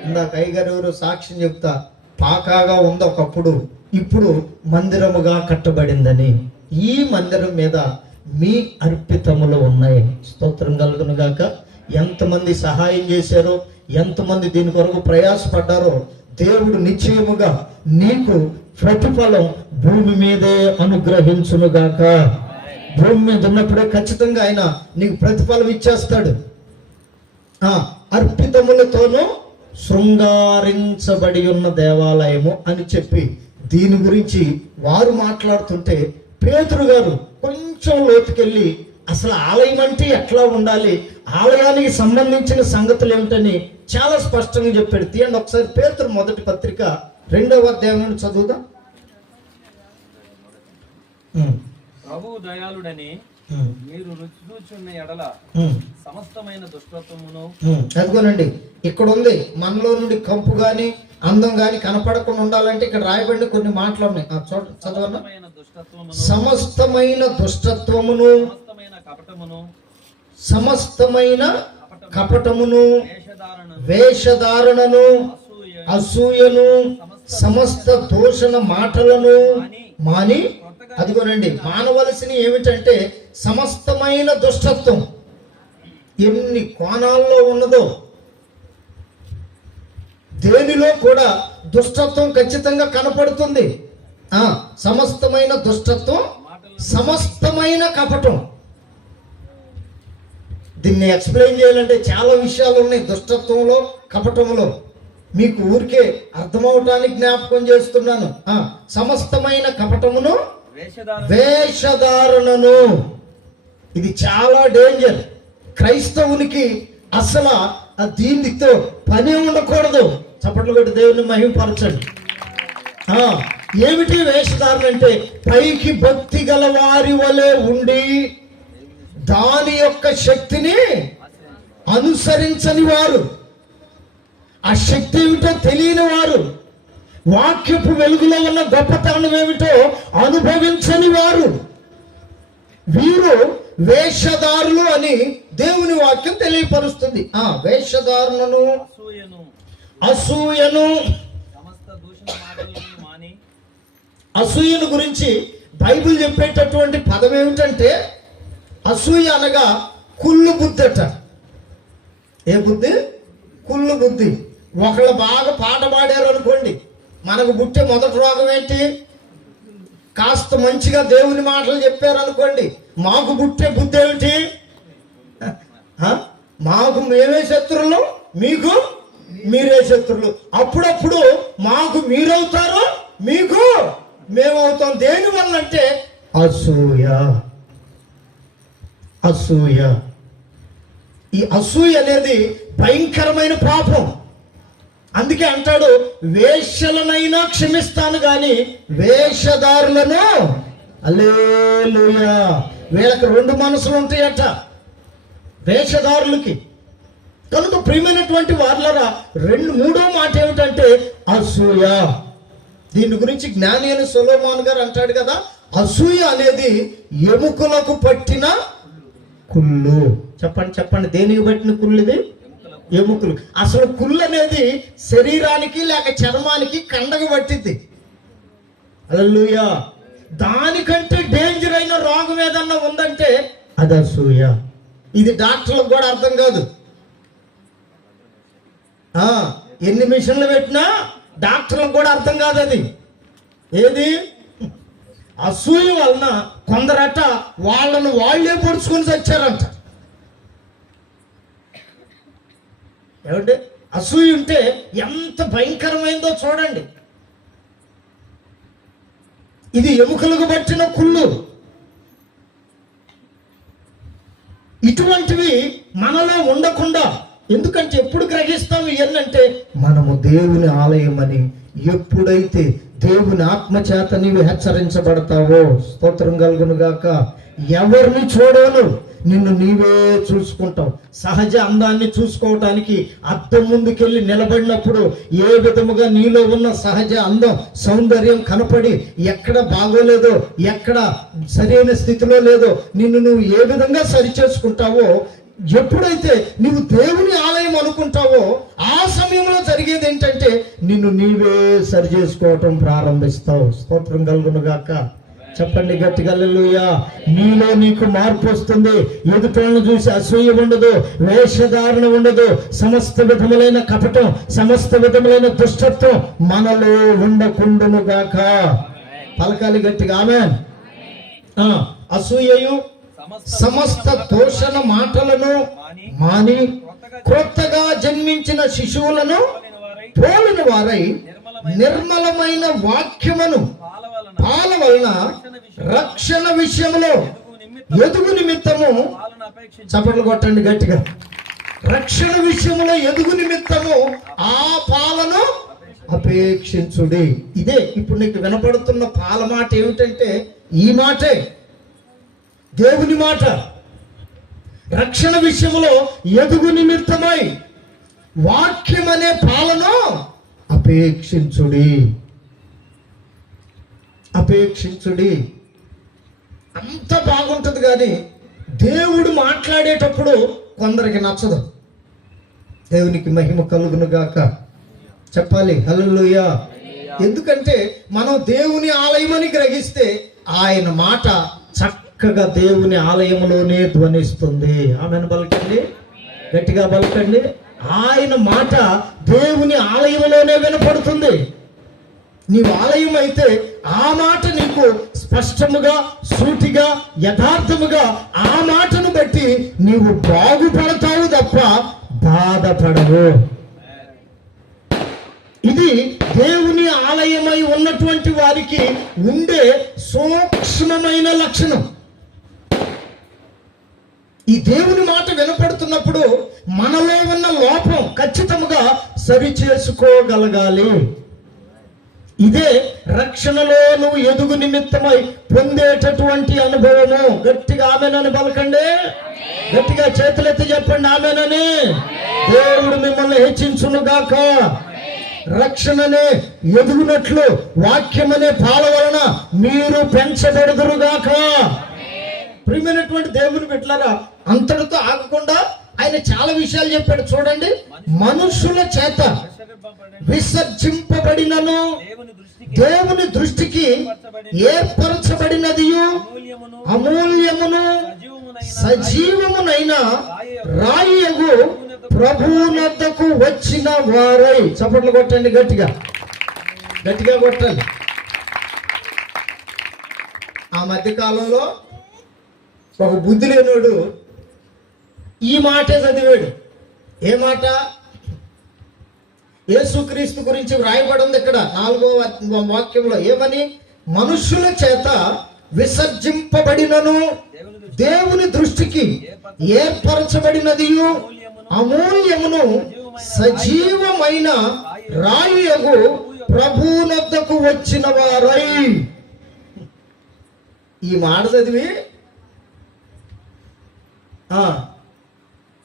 ఇందాక అయ్యగారు ఎవరు సాక్ష్యం చెప్తా, పాకాగా ఉంది ఒకప్పుడు, ఇప్పుడు మందిరముగా కట్టబడిందని. ఈ మందిరం మీద మీ అర్పితములు ఉన్నాయి. స్తోత్రం కలుగును గాక. ఎంతమంది సహాయం చేశారో, ఎంతమంది దీని కొరకు ప్రయాసపడ్డారో దేవుడు నిశ్చయముగా నీకు ప్రతిఫలం భూమి మీదే అనుగ్రహించునుగాక. భూమి మీద ఉన్నప్పుడే ఖచ్చితంగా ఆయన నీకు ప్రతిఫలం ఇచ్చేస్తాడు. అర్పితములతోనూ శృంగారించబడి ఉన్న దేవాలయము అని చెప్పి దీని గురించి వారు మాట్లాడుతుంటే పేతురు గారు కొంచెం లోతుకెళ్ళి అసలు ఆలయం అంటే ఎట్లా ఉండాలి, ఆలయానికి సంబంధించిన సంగతులు ఏమిటని చాలా స్పష్టంగా చెప్పాడు. తీయండి ఒకసారి పేతురు మొదటి పత్రిక 2వ అధ్యాయం చదువుదాం. ప్రభువు దయాళుడని మీరు రుచి చూచున్న ఎడల సమస్తమైన దుష్టత్వమును. అదిగోనండి ఇక్కడ ఉంది, మనలో నుండి కంపు గాని అందం గాని కనపడకుండా ఉండాలంటే ఇక్కడ రాయబడిన కొన్ని మాటలు ఉన్నాయి. చదవన్నా. సమస్తమైన దుష్టత్వమును, సమస్తమైన కపటమును, వేషధారణను, అసూయను, సమస్త దూషణ మాటలను మాని. అదిగోనండి, మానవలసిన ఏమిటంటే సమస్తమైన దుష్టత్వం ఎన్ని కోణాల్లో ఉన్నదో, దేనిలో కూడా దుష్టత్వం ఖచ్చితంగా కనపడుతుంది. సమస్తమైన దుష్టత్వం, సమస్తమైన కపటం. దీన్ని ఎక్స్ప్లెయిన్ చేయాలంటే చాలా విషయాలు ఉన్నాయి దుష్టత్వంలో, కపటంలో. మీకు ఊరికే అర్థమవటానికి జ్ఞాపకం చేస్తున్నాను. సమస్తమైన కపటమును, వేషధారణను. ఇది చాలా డేంజర్. క్రైస్తవునికి అసలు దీనితో పని ఉండకూడదు. చప్పట్లు కొట్టి దేవుని మహిమపరచండి. ఏమిటి వేషధారణ అంటే పైకి భక్తి గల వారి వలె ఉండి దాని యొక్క శక్తిని అనుసరించని వారు, ఆ శక్తి ఏమిటో తెలియని వారు, వాక్యపు వెలుగులో ఉన్న గొప్పతనం ఏమిటో అనుభవించని వారు, వీరు వేషధారులు అని దేవుని వాక్యం తెలియపరుస్తుంది. వేషధారులను, అసూయను, అసూయను గురించి బైబిల్ చెప్పేటటువంటి పదం ఏమిటంటే అసూయ అనగా కుళ్ళు బుద్ధి అట. ఏ బుద్ధి? కుళ్ళు బుద్ధి. ఒకళ్ళు బాగా పాట పాడారు అనుకోండి, మనకు పుట్టే మొదటి రోగం ఏంటి? కాస్త మంచిగా దేవుని మాటలు చెప్పారు అనుకోండి, మాకు పుట్టే బుద్ధి ఏమిటి? మాకు మేమే శత్రువులు, మీకు మీరే శత్రువులు. అప్పుడప్పుడు మాకు మీరవుతారు, మీకు మేమవుతాం. దేని వల్ల అంటే అసూయ. అసూయ. ఈ అసూయ అనేది భయంకరమైన పాపం. అందుకే అంటాడు, వేశ్యలనైనా క్షమిస్తాను గాని వేషధారులను, హల్లెలూయా, వీళ్ళకి రెండు మనసులు ఉంటాయట వేషధారులకి. కనుక ప్రియమైనటువంటి వార్లరా, మూడో మాట ఏమిటంటే అసూయ. దీని గురించి జ్ఞాని అయిన సొలొమోను గారు అంటాడు కదా, అసూయ అనేది ఎముకలకు పట్టిన కుళ్ళు. చెప్పండి చెప్పండి, దేనికి పట్టిన కుళ్ళు ఇది? ఎముకలు. అసలు కుళ్ళు అనేది శరీరానికి లేక చర్మానికి కండగ పట్టింది. హల్లెలూయా. దానికంటే డేంజర్ అయిన రోగం ఏదన్నా ఉందంటే అది అసూయ. ఇది డాక్టర్లకు కూడా అర్థం కాదు. ఎన్ని మిషన్లు పెట్టినా డాక్టర్లకు కూడా అర్థం కాదు అది. ఏది? అసూయ వలన కొందరట వాళ్ళను వాళ్ళే పొడుచుకొని చచ్చారంట. ఏమంటే అసూయ ఉంటే ఎంత భయంకరమైందో చూడండి. ఇది ఎముకలకు పట్టిన కుళ్ళు. ఇటువంటివి మనలో ఉండకుండా, ఎందుకంటే ఎప్పుడు గ్రహిస్తాము ఇవన్నంటే మనము దేవుని ఆలయం అని. ఎప్పుడైతే దేవుని ఆత్మచేత నీవు హెచ్చరించబడతావో, స్తోత్రం కలుగును గాక, ఎవరిని చూడను, నిన్ను నీవే చూసుకుంటావు. సహజ అందాన్ని చూసుకోవటానికి అద్దం ముందుకెళ్ళి నిలబడినప్పుడు ఏ విధముగా నీలో ఉన్న సహజ అందం సౌందర్యం కనపడి ఎక్కడ బాగోలేదో, ఎక్కడ సరైన స్థితిలో లేదో నిన్ను నువ్వు ఏ విధంగా సరిచేసుకుంటావో, ఎప్పుడైతే నువ్వు దేవుని ఆలయం అనుకుంటావో ఆ సమయంలో జరిగేది ఏంటంటే నిన్ను నీవే సరి చేసుకోవటం ప్రారంభిస్తావు. స్తోత్రం కలుగును గాక. చెప్పండి గట్టిగా హల్లెలూయా. నీలో నీకు మార్పు వస్తుంది. ఎదుటోళ్ళను చూసి అసూయ ఉండదు, వేషధారణ ఉండదు, సమస్త విధములైన కపటం, సమస్త విధములైన దుష్టత్వం మనలో ఉండకుండును గాక. పలకాలి గట్టిగా ఆమేన్. అసూయయు సమస్త దోషణ మాటలను మాని క్రొత్తగా జన్మించిన శిశువులను పోలిన వారై నిర్మలమైన వాక్యమును పాల వలన రక్షణ విషయంలో ఎదుగు నిమిత్తము, చప్పట్లు కొట్టండి గట్టిగా, రక్షణ విషయంలో ఎదుగు నిమిత్తము ఆ పాలను అపేక్షించుడి. ఇదే ఇప్పుడు నీకు వినపడుతున్న పాల మాట ఏమిటంటే ఈ మాటే, దేవుని మాట. రక్షణ విషయంలో ఎదుగు నిమిత్తమై వాక్యం అనే పాలను అపేక్షించుడి. అపేక్షించుడి. అంత బాగుంటుంది కానీ దేవుడు మాట్లాడేటప్పుడు కొందరికి నచ్చదు. దేవునికి మహిమ కలుగును గాక. చెప్పాలి హల్లెలూయా. ఎందుకంటే మనం దేవుని ఆలయమని గ్రహిస్తే ఆయన మాట చక్కగా దేవుని ఆలయంలోనే ధ్వనిస్తుంది. ఆమెను పలకండి, గట్టిగా పలకండి. ఆయన మాట దేవుని ఆలయంలోనే వినపడుతుంది. నీవు ఆలయం అయితే ఆ మాట నీకు స్పష్టముగా, సూటిగా, యథార్థముగా ఆ మాటను బట్టి నీవు బాగుపడతావు తప్ప బాధపడవు. ఇది దేవుని ఆలయమై ఉన్నటువంటి వారికి ఉండే సూక్ష్మమైన లక్షణం. ఈ దేవుని మాట వినపడుతున్న వెళుతున్నప్పుడు మనలో ఉన్న లోపం ఖచ్చితంగా సరి చేసుకోగలగాలి. ఇదే రక్షణలో నువ్వు ఎదుగు నిమిత్తమై పొందేటటువంటి అనుభవము. గట్టిగా ఆమేనని పలకండి, గట్టిగా చేతులెత్తి చెప్పండి ఆమేనని. దేవుడు మిమ్మల్ని హెచ్చించును గాక. రక్షణనే ఎదుగునట్లు వాక్యమనే పాల వలన మీరు పెంచబెడుదురుగాక. ప్రియమైనటువంటి దేవుని బిడ్డలారా, అంతటితో ఆగకుండా ఆయన చాలా విషయాలు చెప్పాడు. చూడండి, మనుషుల చేత విసర్జింపబడినను దేవుని దృష్టికి ఏర్పరచబడినదియు అమూల్యమును సజీవమునైన రాయియగు ప్రభువునొద్దకు వచ్చిన వారై. చప్పట్లు కొట్టండి, గట్టిగా గట్టిగా కొట్టాలి. ఆ మధ్య కాలంలో ఒక బుద్ధి లేనోడు ఈ మాటే చదివాడు. ఏ మాట? యేసుక్రీస్తు గురించి వ్రాయబడి ఉంది ఇక్కడ 4వ వాక్యంలో. ఏమని? మనుష్యుల చేత విసర్జింపబడినను దేవుని దృష్టికి ఏర్పరచబడినదియు అమూల్యమును సజీవమైన రాయియగు ప్రభువునొద్దకు వచ్చిన వారై. ఈ మాట చదివి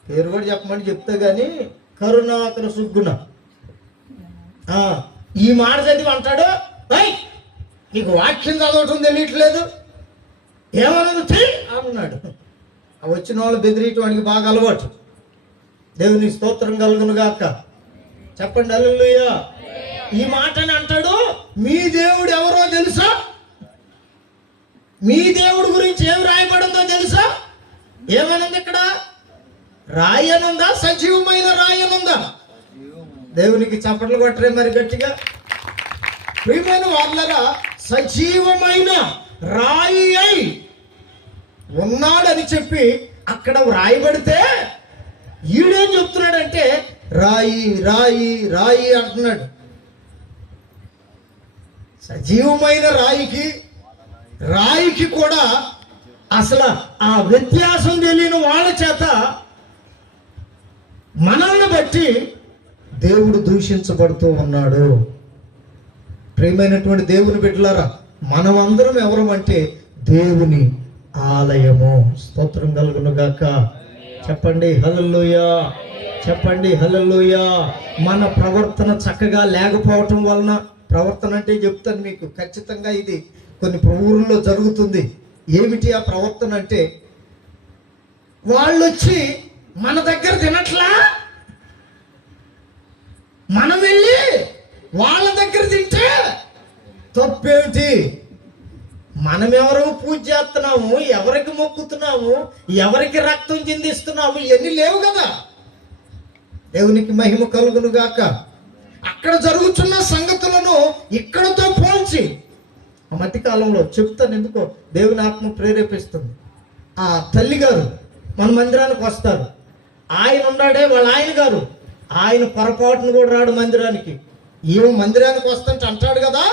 పేరు కూడా చెప్పమని చెప్తా గాని, కరుణాకర సుగ్గుణ ఈ మాట చదివి అంటాడు, నీకు వాక్యం చదవటం తెలియట్లేదు, ఏమన్నది అన్నాడు. వచ్చిన వాళ్ళు బెదిరియటానికి బాగా అలవాటు. దేవుని స్తోత్రం కలుగును గాక. చెప్పండి హల్లెలూయా. ఈ మాటని అంటాడు, మీ దేవుడు ఎవరో తెలుసా? మీ దేవుడి గురించి ఏం రాయబడిందో తెలుసా? ఏమనుంది ఇక్కడ? రాయనుందా? సజీవమైన రాయనుందా? దేవునికి చప్పట్లు కొట్టరే మరి గట్టిగా. ప్రియమైన వాళ్ళరా, సజీవమైన రాయి అయి ఉన్నాడని చెప్పి అక్కడ వ్రాయబడితే ఈడేం చెప్తున్నాడంటే రాయి రాయి రాయి అంటున్నాడు. సజీవమైన రాయికి కూడా అసలు ఆ వ్యత్యాసం తెలియని వాళ్ళ చేత మనల్ని బట్టి దేవుడు దూషించబడుతూ ఉన్నాడు. ప్రియమైనటువంటి దేవుని బిడ్డలారా, మనమందరం ఎవరం అంటే దేవుని ఆలయము. స్తోత్రం కలుగును గాక. చెప్పండి హల్లెలూయా, చెప్పండి హల్లెలూయా. మన ప్రవర్తన చక్కగా లేకపోవటం వలన, ప్రవర్తన అంటే చెప్తాను మీకు ఖచ్చితంగా, ఇది కొన్ని ఊర్లో జరుగుతుంది. ఏమిటి ఆ ప్రవర్తన అంటే, వాళ్ళు వచ్చి మన దగ్గర తినట్లా, మనం వెళ్ళి వాళ్ళ దగ్గర తింటే తప్పేమిటి? మనం ఎవరో పూజ చేస్తున్నాము, ఎవరికి మొక్కుతున్నాము, ఎవరికి రక్తం చిందిస్తున్నాము, ఇవన్నీ లేవు కదా. దేవునికి మహిమ కలుగును గాక. అక్కడ జరుగుతున్న సంగతులను ఇక్కడతో పోల్చి, ఆ మధ్య కాలంలో చెప్తాను ఎందుకో, దేవుని ఆత్మ ప్రేరేపిస్తుంది. ఆ తల్లి గారు మన మందిరానికి వస్తారు. ఆయన ఉన్నాడే వాళ్ళ ఆయన గారు, ఆయన పొరపాటును కూడా రాడు మందిరానికి. ఏమో మందిరానికి వస్తుంటే అంటాడు కదా,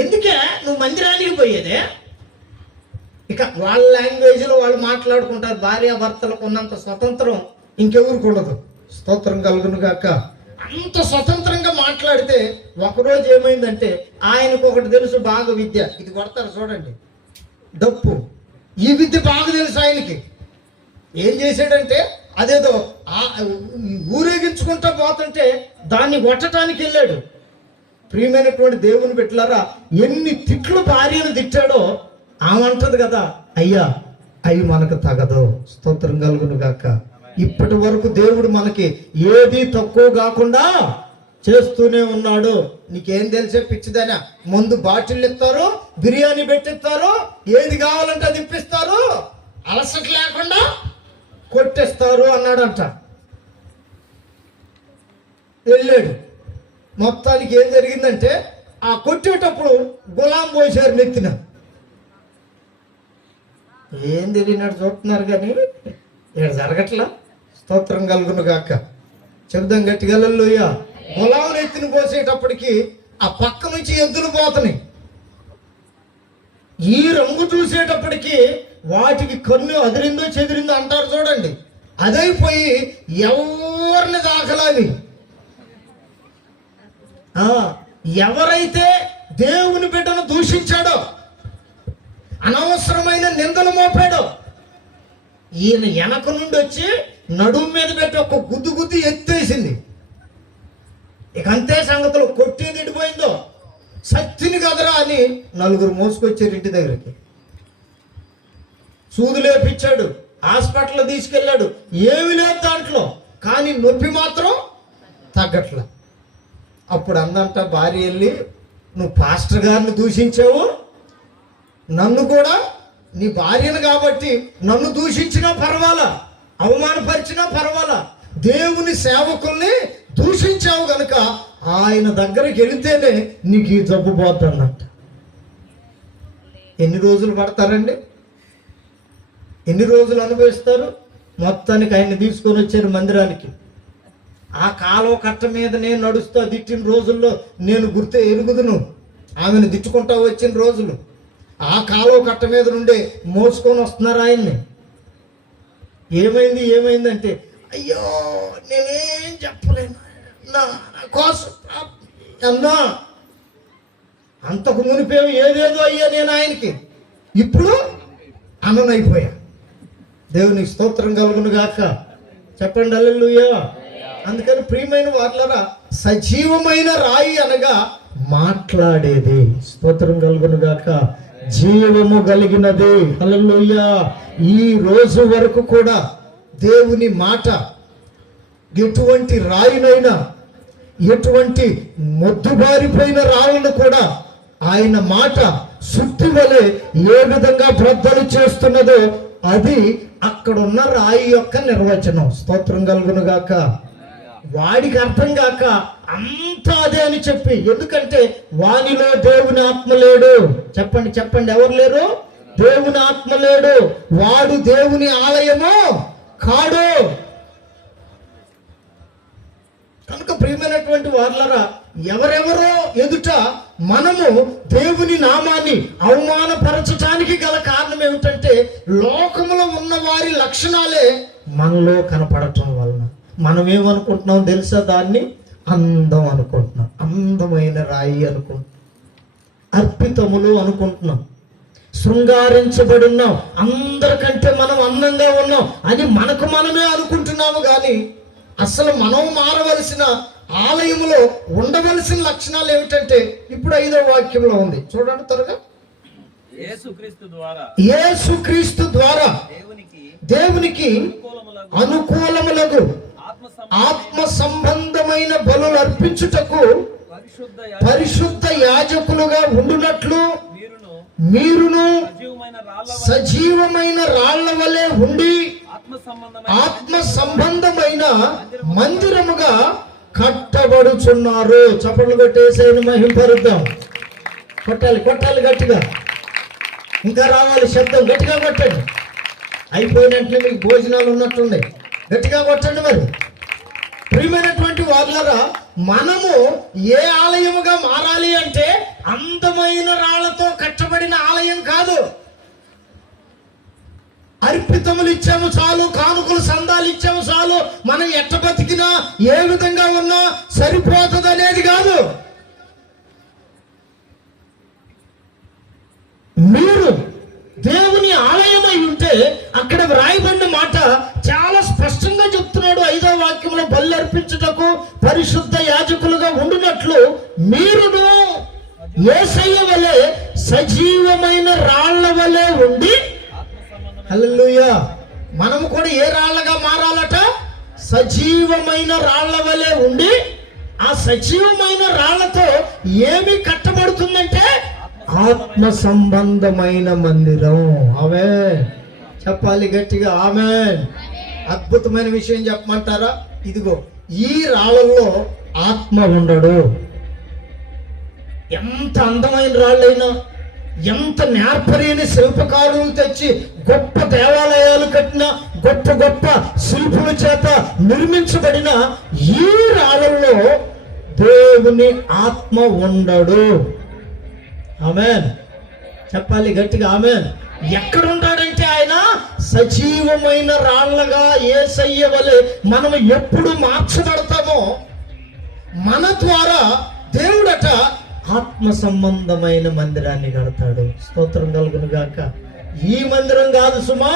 ఎందుకే నువ్వు మందిరానికి పోయేదే? ఇక వాళ్ళ లాంగ్వేజ్లో వాళ్ళు మాట్లాడుకుంటారు. భార్యాభర్తలకు ఉన్నంత స్వతంత్రం ఇంకెవరికి ఉండదు. స్తోత్రం కలుగును గాక. అంత స్వతంత్రంగా మాట్లాడితే ఒకరోజు ఏమైందంటే, ఆయనకు ఒకటి తెలుసు బాగా విద్య. ఇది కొడతారు చూడండి, డప్పు. ఈ విద్య బాగా తెలుసు ఆయనకి. ఏం చేశాడంటే, అదేదో ఊరేగించుకుంటా పోతుంటే దాన్ని కొట్టడానికి వెళ్ళాడు. ప్రియమైనటువంటి దేవుని బిడ్డలారా, ఎన్ని తిట్లు భార్యను తిట్టాడో ఆమె అంటది కదా, అయ్యా అవి మనకు తగదు. స్తోత్రం కలుగును గాక. ఇప్పటి వరకు దేవుడు మనకి ఏది తక్కువ కాకుండా చేస్తూనే ఉన్నాడు. నీకేం తెలిసే పిచ్చిదనా? ముందు బాటిల్ ఇస్తారు, బిర్యానీ పెట్టిస్తారు, ఏది కావాలంటే అది ఇప్పిస్తారు, అలసట లేకుండా కొట్టేస్తారు అన్నాడంట. వెళ్ళాడు. మొత్తానికి ఏం జరిగిందంటే, ఆ కొట్టేటప్పుడు గులాం పోసారు నెత్తిన. ఏం తెలియనట్టు చూస్తున్నారు కానీ ఇక్కడ జరగట్లా. స్తోత్రం కలుగును గాక. చెబుదాం గట్టిగా హల్లెలూయా. గులాం నెత్తిని పోసేటప్పటికి ఆ పక్క నుంచి ఎద్దులు పోతున్నాయి. ఈ రంగు చూసేటప్పటికి వాటికి కన్ను అదిరిందో చెదిరిందో అంటారు చూడండి, అదైపోయి ఎవరిని దాఖలావి. ఎవరైతే దేవుని బిడ్డను దూషించాడో, అనవసరమైన నిందలు మోపాడో, ఈయన వెనక నుండి వచ్చి నడుము మీద పెట్టి ఒక గుద్దు గుద్దు ఎత్తేసింది. ఇక అంతే సంగతులు. కొట్టేది ఇడిపోయిందో, సత్తిని కదరా అని నలుగురు మోసుకొచ్చారు ఇంటి దగ్గరికి. సూది లేపించాడు, హాస్పిటల్ తీసుకెళ్ళాడు, ఏమి లేదు దాంట్లో, కానీ నొప్పి మాత్రం తగ్గట్ల. అప్పుడు అందంట భార్య వెళ్ళి, నువ్వు పాస్టర్ గారిని దూషించావు, నన్ను కూడా, నీ భార్యను కాబట్టి నన్ను దూషించినా పర్వాలా, అవమానపరిచినా పర్వాలా, దేవుని సేవకుల్ని దూషించావు గనుక ఆయన దగ్గరికి వెళితేనే నీకు ఈ జబ్బు పోతుందంట. ఎన్ని రోజులు పడతారండి? ఎన్ని రోజులు అనుభవిస్తారు? మొత్తానికి ఆయన తీసుకొని వచ్చారు మందిరానికి. ఆ కాలువ కట్ట మీద నేను నడుస్తా తిట్టిన రోజుల్లో నేను ఎరుగుదును. ఆమెను తిట్టుకుంటా వచ్చిన రోజులు. ఆ కాలువ కట్ట మీద నుండే మోసుకొని వస్తున్నారు ఆయన్ని. ఏమైందంటే, అయ్యో నేనేం చెప్పలేను నా కోసం అన్నా, అంతకు మునిపే ఏదేదో అయ్యా నేను ఆయనకి, ఇప్పుడు అన్ననైపోయా. దేవునికి స్తోత్రం కలుగును గాక. చెప్పండి హల్లెలూయా. అందుకని ప్రియమైన వారలారా, సజీవమైన రాయి అనగా మాట్లాడేది. స్తోత్రం కలుగును గాక. జీవము కలిగినది. హల్లెలూయా. ఈ రోజు వరకు కూడా దేవుని మాట ఎటువంటి రాయినైనా, ఎటువంటి మొద్దుబారిపోయిన రాళ్ళను కూడా ఆయన మాట సుత్తి వలె ఏ విధంగా బ్రద్దలు చేస్తున్నదో అది అక్కడున్న రాయి యొక్క నిర్వచనం. స్తోత్రం కలుగును గాక. వాడికి అర్థం కాక అంతా అదే అని చెప్పి, ఎందుకంటే వానిలో దేవుని ఆత్మ లేడు. చెప్పండి ఎవరు లేరు? దేవుని ఆత్మ లేడు. వాడు దేవుని ఆలయము కాడు. కనుక ప్రియమైనటువంటి వారలారా, ఎవరెవరో ఎదుట మనము దేవుని నామాన్ని అవమానపరచడానికి గల కారణం ఏమిటంటే, లోకములో ఉన్న వారి లక్షణాలే మనలో కనపడటం వలన మనం ఏమనుకుంటున్నాం తెలుసా? దాన్ని అందం అనుకుంటున్నాం, అందమైన రాయి అనుకుంటున్నాం, అర్పితములు అనుకుంటున్నాం, శృంగారించబడి ఉన్నాం, అందరికంటే మనం అందంగా ఉన్నాం అని మనకు మనమే అనుకుంటున్నాము. కానీ అసలు మనం మారవలసిన, ఆలయంలో ఉండవలసిన లక్షణాలు ఏమిటంటే ఇప్పుడు 5వ వాక్యంలో ఉంది, చూడండి త్వరగా. యేసుక్రీస్తు ద్వారా దేవునికి అనుకూలములకు ఆత్మ సంబంధమైన బలులు అర్పించుటకు పరిశుద్ధ యాజకులుగా ఉండునట్లు మీరును సజీవమైన రాళ్ల వలె ఉండి ఆత్మ సంబంధమైన మందిరముగా కట్టబడుచున్నారు. చప్పట్లు కొట్టేసేను, మహింపరుద్దాం. కొట్టాలి గట్టిగా, ఇంకా రావాలి శబ్దం, గట్టిగా కొట్టండి. అయిపోయినట్లే మీకు భోజనాలు ఉన్నట్లున్నాయి, గట్టిగా కొట్టండి. మరి ప్రియమైనటువంటి వారులారా, మనము ఏ ఆలయముగా మారాలి అంటే అందమైన రాళ్లతో కట్టబడిన ఆలయం కాదు. అర్పితములు ఇచ్చాము చాలు, కానుకలు సందాలు ఇచ్చాము చాలు, మనం ఎట్ట బతికినా ఏ విధంగా ఉన్నా సరిపోతుంది అనేది కాదు. మీరు దేవుని ఆలయమై ఉంటే అక్కడ వ్రాయబడిన మాట చాలా స్పష్టంగా చెప్తున్నాడు. 5వ వాక్యంలో బలి అర్పించుటకు పరిశుద్ధ యాజకులుగా ఉండునట్లు మీరును యేసయ్య వలె సజీవమైన రాళ్ల వలె ఉండి. హల్లెలూయా. మనము కూడా ఏ రాళ్లగా మారాలట? సజీవమైన రాళ్ల వలె ఉండి. ఆ సజీవమైన రాళ్లతో ఏమి కట్టబడుతుందంటే ఆత్మ సంబంధమైన మందిరం. ఆమేన్. చెప్పాలి గట్టిగా, ఆమేన్. అద్భుతమైన విషయం చెప్పమంటారా? ఇదిగో ఈ రాళ్ళల్లో ఆత్మ ఉండడు. ఎంత అందమైన రాళ్ళైనా, ఎంత నేర్పరియని శిల్పకారులు తెచ్చి గొప్ప దేవాలయాలు కట్టిన, గొప్ప గొప్ప శిల్పుల చేత నిర్మించబడిన ఈ రాళ్ళల్లో దేవుని ఆత్మ ఉండడు. ఆమేన్. చెప్పాలి గట్టిగా, ఆమేన్. ఎక్కడుంటాడంటే నాయన సజీవమైన రాళ్లగా యేసయ్య వలె మనం ఎప్పుడు మార్చబడతామో మన ద్వారా దేవుడట ఆత్మ సంబంధమైన మందిరాన్ని కడతాడు. స్తోత్రం కలుగును గాక. ఈ మందిరం కాదు సుమా,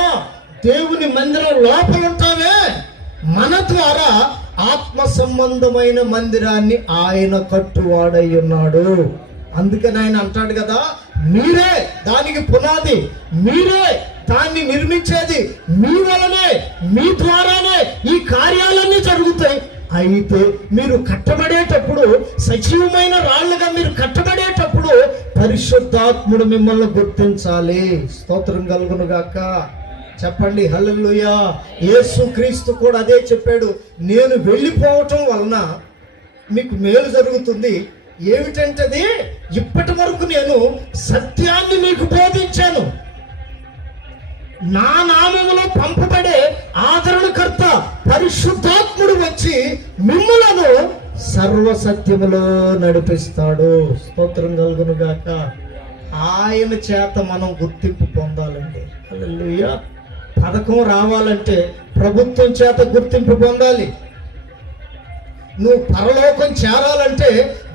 దేవుని మందిరం లోపల ఉంటామే, మన ద్వారా ఆత్మ సంబంధమైన మందిరాన్ని ఆయన కట్టువాడై ఉన్నాడు. అందుకని ఆయన అంటాడు కదా, మీరే దానికి పునాది, మీరే దాన్ని నిర్మించేది, మీ వలనే మీ ద్వారానే ఈ కార్యాలన్నీ జరుగుతాయి. అయితే మీరు కట్టబడేటప్పుడు, సజీవమైన రాళ్ళుగా మీరు కట్టబడేటప్పుడు పరిశుద్ధాత్ముడు మిమ్మల్ని గుర్తించాలి. స్తోత్రం కలుగును గాక. చెప్పండి హల్లెలూయా. యేసుక్రీస్తు కూడా అదే చెప్పాడు, నేను వెళ్ళిపోవటం వలన మీకు మేలు జరుగుతుంది. ఏమిటంటది, ఇప్పటి వరకు నేను సత్యాన్ని మీకు బోధించాను, నా నామములో పంపబడే ఆదరణకర్త పరిశుద్ధాత్ముడు వచ్చి మిమ్ములను సర్వసత్యములో నడిపిస్తాడు. స్తోత్రం కలుగును గాక. ఆయన చేత మనం గుర్తింపు పొందాలండి. హల్లెలూయా. పథకం రావాలంటే ప్రభుత్వం చేత గుర్తింపు పొందాలి. నువ్వు పరలోకం చేరాలంటే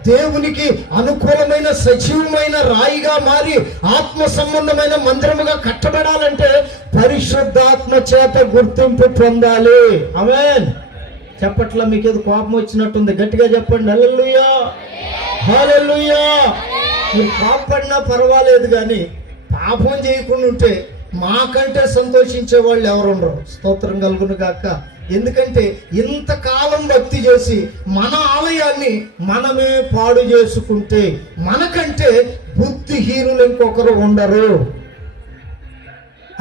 దేవునికి అనుకూలమైన సజీవమైన రాయిగా మారి ఆత్మ సంబంధమైన మందిరముగా కట్టబడాలంటే పరిశుద్ధాత్మ చేత గుర్తింపు పొందాలి. ఆమేన్. చెప్పట్లా? మీకు ఏదో కోపం వచ్చినట్టుంది, గట్టిగా చెప్పండి హల్లెలూయా, హల్లెలూయా. మీరు కోపపడినా పర్వాలేదు, కానీ పాపం చేయకుండా ఉంటే మాకంటే సంతోషించే వాళ్ళు ఎవరుండరు. స్తోత్రం కలుగును గాక. ఎందుకంటే ఇంతకాలం భక్తి చేసి మన ఆలయాన్ని మనమే పాడు చేసుకుంటే మనకంటే బుద్ధిహీనులు ఇంకొకరు ఉండరు.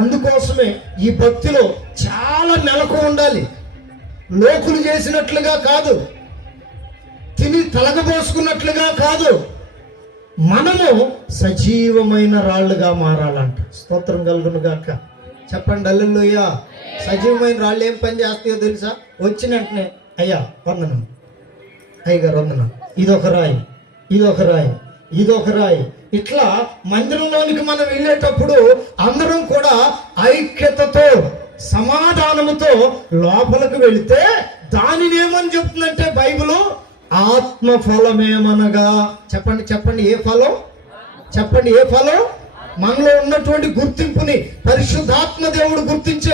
అందుకోసమే ఈ భక్తిలో చాలా మెలకు ఉండాలి. లోకులు చేసినట్లుగా కాదు, తిని తలగబోసుకున్నట్లుగా కాదు, మనము సజీవమైన రాళ్ళుగా మారాలంట. స్తోత్రం కలుగును గాక. చెప్పండి హల్లెలూయా. సజీవమైన రాళ్ళు ఏం పని చేస్తాయో తెలుసా? వచ్చిన వెంటనే అయ్యా వందనం, అయ్యగారు వందనం, ఇదొక రాయి, ఇదొక రాయి, ఇదొక రాయి. ఇట్లా మందిరంలోనికి మనం వెళ్ళేటప్పుడు అందరం కూడా ఐక్యతతో సమాధానముతో లోపలికి వెళితే దానిని ఏమని చెప్తుందంటే బైబిలు, ఆత్మ ఫలమేమనగా, చెప్పండి చెప్పండి, ఏ ఫలం? చెప్పండి, ఏ ఫలం? మనలో ఉన్నటువంటి గుర్తింపుని పరిశుద్ధాత్మ దేవుడు గుర్తించే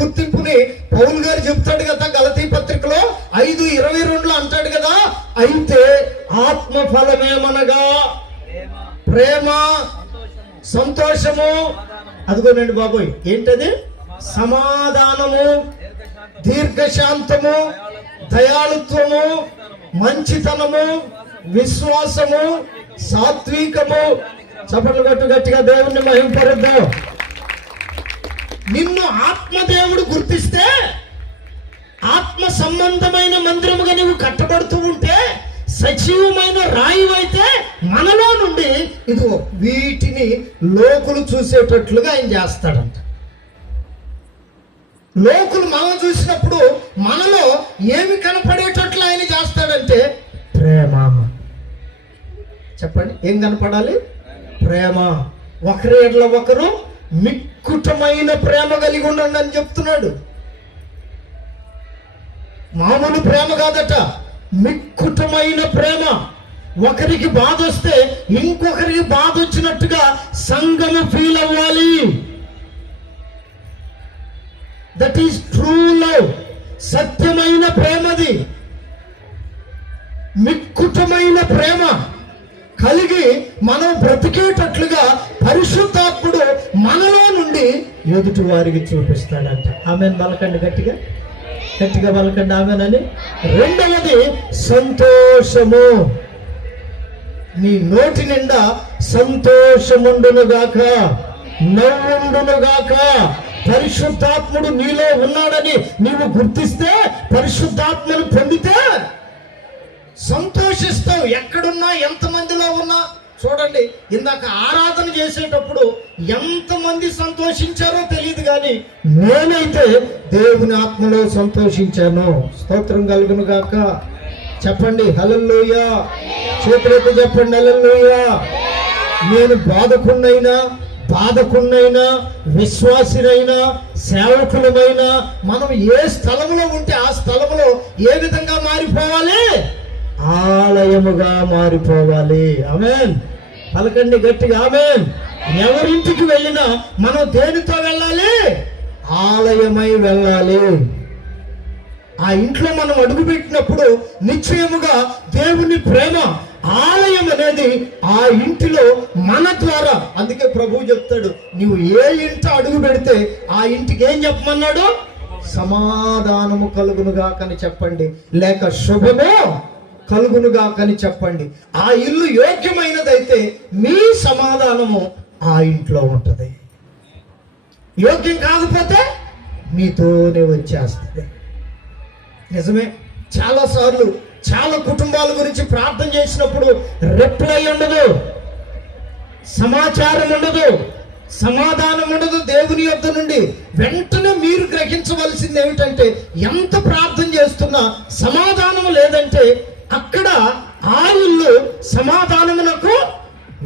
గుర్తింపుని పౌలు గారు చెప్తాడు కదా గలతీ పత్రికలో 5:22 అంటాడు కదా, అయితే ఆత్మ ఫలమేమనగా ప్రేమ, సంతోషము, అదిగోనండి బాబోయ్, ఏంటది? సమాధానము, దీర్ఘశాంతము, దయాళుత్వము, మంచితనము, విశ్వాసము, సాత్వికము. చప్పట్లు కొట్టు గట్టిగా దేవుణ్ణి మహింపరుద్దాం. నిన్ను ఆత్మదేవుడు గుర్తిస్తే, ఆత్మ సంబంధమైన మందిరముగా నువ్వు కట్టబడుతూ ఉంటే, సజీవమైన రాయి అయితే మనలో నుండి ఇదిగో వీటిని లోకులు చూసేటట్లుగా ఆయన చేస్తాడంట. లోకులు మనం చూసినప్పుడు మనలో ఏమి కనపడేటట్లు ఆయన చేస్తాడంటే ప్రేమ. చెప్పండి, ఏం కనపడాలి? ప్రేమ. ఒకరి ఎడల ఒకరు మిక్కుటమైన ప్రేమ కలిగి ఉండండి అని చెప్తున్నాడు. మామూలు ప్రేమ కాదట, మిక్కుటమైన ప్రేమ. ఒకరికి బాధ వస్తే ఇంకొకరికి బాధ వచ్చినట్టుగా సంఘము ఫీల్ అవ్వాలి. That is true love. సత్యమైన ప్రేమది. మిక్కుటమైన ప్రేమ కలిగి మనం బ్రతికేటట్లుగా పరిశుద్ధాత్ముడు మనలో నుండి ఎదుటి వారికి చూపిస్తాడంట. ఆమెన్ బలకండి, గట్టిగా గట్టిగా బలకండి ఆమెన్ అని. రెండవది సంతోషము. నీ నోటి నిండా సంతోషముండునుగాక, నవ్వుండునుగాక. పరిశుద్ధాత్ముడు నీలో ఉన్నాడని నీవు గుర్తిస్తే, పరిశుద్ధాత్మను పొందితే సంతోషిస్తావు. ఎక్కడున్నా, ఎంతమందిలో ఉన్నా. చూడండి, ఇందాక ఆరాధన చేసేటప్పుడు ఎంతమంది సంతోషించారో తెలియదు, కానీ నేనైతే దేవుని ఆత్మలో సంతోషించాను. స్తోత్రం కలుగును గాక. చెప్పండి హల్లెలూయా. చేతులెత్తి చెప్పండి హల్లెలూయా. నేను బాధకున్నైనా బాధకున్నైనా విశ్వాసినైనా సేవకులమైనా మనం ఏ స్థలములో ఉంటే ఆ స్థలములో ఏ విధంగా మారిపోవాలి? ఆలయముగా మారిపోవాలి. ఆమేన్. పలకండి గట్టిగా ఆమేన్. ఎవరింటికి వెళ్ళినా మనం దేనితో వెళ్ళాలి? ఆలయమై వెళ్ళాలి. ఆ ఇంట్లో మనం అడుగుపెట్టినప్పుడు నిశ్చయముగా దేవుని ప్రేమ ఆలయం అనేది ఆ ఇంటిలో మన ద్వారా. అందుకే ప్రభువు చెప్తాడు, నీవు ఏ ఇంట అడుగు పెడితే ఆ ఇంటికి ఏం చెప్పమన్నాడు? సమాధానము కలుగునుగా కని చెప్పండి, లేక శుభము కలుగునుగా కని చెప్పండి. ఆ ఇల్లు యోగ్యమైనదైతే మీ సమాధానము ఆ ఇంట్లో ఉంటది. యోగ్యం కాకపోతే మీతోనే వచ్చేస్తుంది. నిజమే, చాలాసార్లు చాలా కుటుంబాల గురించి ప్రార్థన చేసినప్పుడు రిప్లై ఉండదు, సమాచారం ఉండదు, సమాధానం ఉండదు దేవుని యొద్ద నుండి. వెంటనే మీరు గ్రహించవలసింది ఏమిటంటే, ఎంత ప్రార్థన చేస్తున్నా సమాధానం లేదంటే అక్కడ ఆ ఇల్లు సమాధానమునకు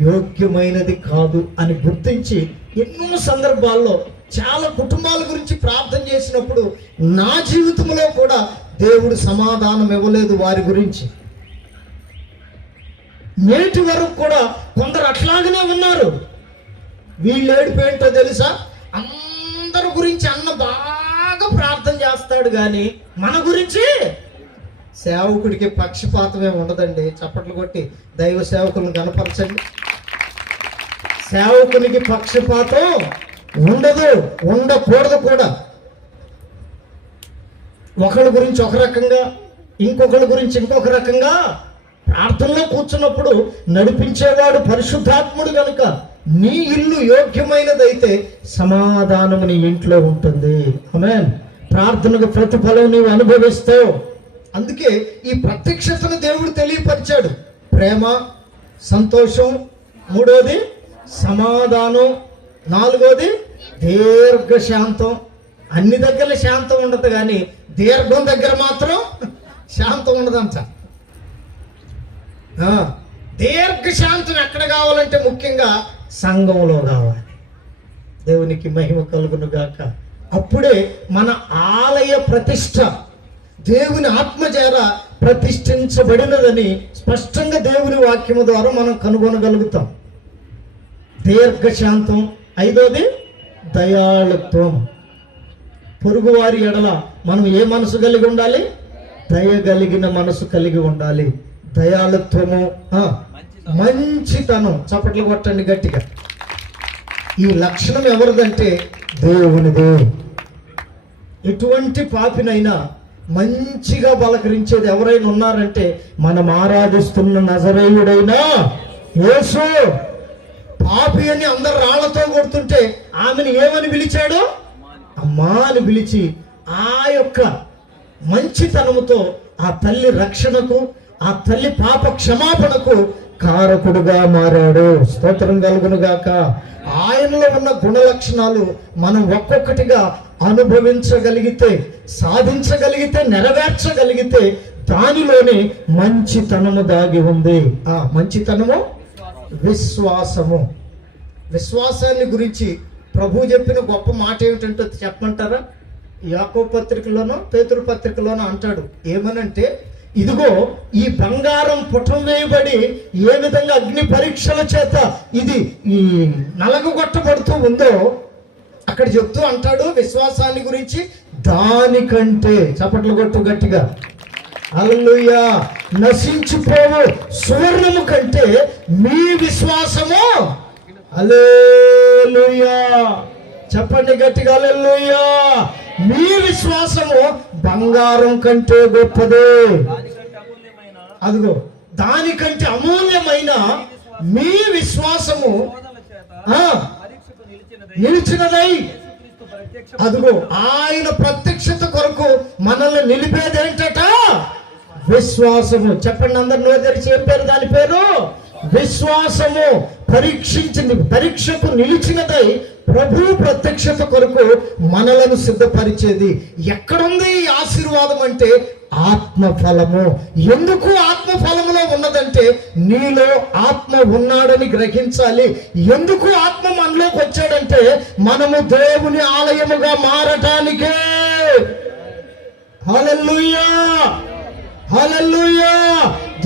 యోగ్యమైనది కాదు అని గుర్తించి ఎన్నో సందర్భాల్లో చాలా కుటుంబాల గురించి ప్రార్థన చేసినప్పుడు నా జీవితంలో కూడా దేవుడు సమాధానం ఇవ్వలేదు వారి గురించి. నేటి వరకు కూడా కొందరు అట్లాగనే ఉన్నారు. వీళ్ళు ఏడిపోయింటో తెలుసా? అందరి గురించి అన్న బాగా ప్రార్థన చేస్తాడు కానీ మన గురించి సేవకుడికి పక్షపాతమే ఉండదండి. చప్పట్లు కొట్టి దైవ సేవకులను కనపరచండి. సేవకునికి పక్షపాతం ఉండదు, ఉండకూడదు కూడా. ఒకరి గురించి ఒక రకంగా, ఇంకొకరి గురించి ఇంకొక రకంగా ప్రార్థనలో కూర్చున్నప్పుడు నడిపించేవాడు పరిశుద్ధాత్ముడు కనుక నీ ఇల్లు యోగ్యమైనదైతే సమాధానము నీ ఇంట్లో ఉంటుంది. ఆమేన్. ప్రార్థనకు ప్రతిఫలం నీవు అనుభవిస్తావు. అందుకే ఈ ప్రత్యక్షతను దేవుడు తెలియపరిచాడు. ప్రేమ, సంతోషం, మూడోది సమాధానం, నాలుగోది దీర్ఘశాంతం. అన్ని దగ్గర శాంతం ఉండదు కానీ దీర్ఘం దగ్గర మాత్రం శాంతం ఉండదంట. దీర్ఘశాంతం ఎక్కడ కావాలంటే ముఖ్యంగా సంఘంలో కావాలి. దేవునికి మహిమ కలుగును గాక. అప్పుడే మన ఆలయ ప్రతిష్ట దేవుని ఆత్మచేత ప్రతిష్ఠించబడినదని స్పష్టంగా దేవుని వాక్యము ద్వారా మనం కనుగొనగలుగుతాం. దీర్ఘశాంతం. ఐదోది దయాళుత్వం. పొరుగువారి ఎడల మనం ఏ మనసు కలిగి ఉండాలి? దయగలిగిన మనసు కలిగి ఉండాలి. దయాళుత్వము, మంచితనం. చప్పట్లు కొట్టండి గట్టిగా. ఈ లక్షణం ఎవరిదంటే దేవునిదే. ఎటువంటి పాపినైనా మంచిగా పలకరించేది ఎవరైనా ఉన్నారంటే మనం ఆరాధిస్తున్న నజరేయుడైనా యేసు. పాపి అని అందరు రాళ్లతో కొడుతుంటే ఆమెను ఏమని పిలిచాడు? అమ్మా అని పిలిచి ఆ యొక్క మంచితనముతో ఆ తల్లి రక్షణకు, ఆ తల్లి పాప క్షమాపణకు కారకుడుగా మారాడు. స్తోత్రం కలుగును గాక. ఆయనలో ఉన్న గుణ లక్షణాలు మనం ఒక్కొక్కటిగా అనుభవించగలిగితే, సాధించగలిగితే, నెరవేర్చగలిగితే దానిలోనే మంచితనము దాగి ఉంది. ఆ మంచితనము విశ్వాసము. విశ్వాసాన్ని గురించి ప్రభు చెప్పిన గొప్ప మాట ఏమిటంటే చెప్పమంటారా? యాకోబు పత్రికలోనో పేతురు పత్రికలోనో అంటాడు. ఏమనంటే, ఇదిగో ఈ బంగారం పుటం వేయబడి ఏ విధంగా అగ్ని పరీక్షల చేత ఇది ఈ నలగొట్టబడుతూ ఉందో అక్కడ చెప్తూ అంటాడు విశ్వాసాన్ని గురించి. దానికంటే, చప్పట్లు కొట్టు గట్టిగా, హల్లెలూయా, నశించిపోవు సువర్ణము కంటే మీ విశ్వాసము, హల్లెలూయా, చెప్పండి గట్టిగా, హల్లెలూయా, మీ విశ్వాసము బంగారం కంటే గొప్పదే. అదిగో దానికంటే అమూల్యమైన మీ విశ్వాసము నిలిచినదై. అదిగో ఆయన ప్రత్యక్షత కొరకు మనల్ని నిలిపేదేంటట? విశ్వాసము. చెప్పండి అందరు నోరు తెరిచి, ఏం పేరు దాని పేరు? విశ్వాసము. పరీక్షకు నిలిచినదై ప్రభు ప్రత్యక్షత కొరకు మనలను సిద్ధపరిచేది. ఎక్కడుంది ఈ ఆశీర్వాదం అంటే ఆత్మఫలము. ఎందుకు ఆత్మఫలములో ఉన్నదంటే నీలో ఆత్మ ఉన్నాడని గ్రహించాలి. ఎందుకు ఆత్మ మనలోకి వచ్చాడంటే మనము దేవుని ఆలయముగా మారటానికే. హల్లెలూయా, హల్లెలూయా.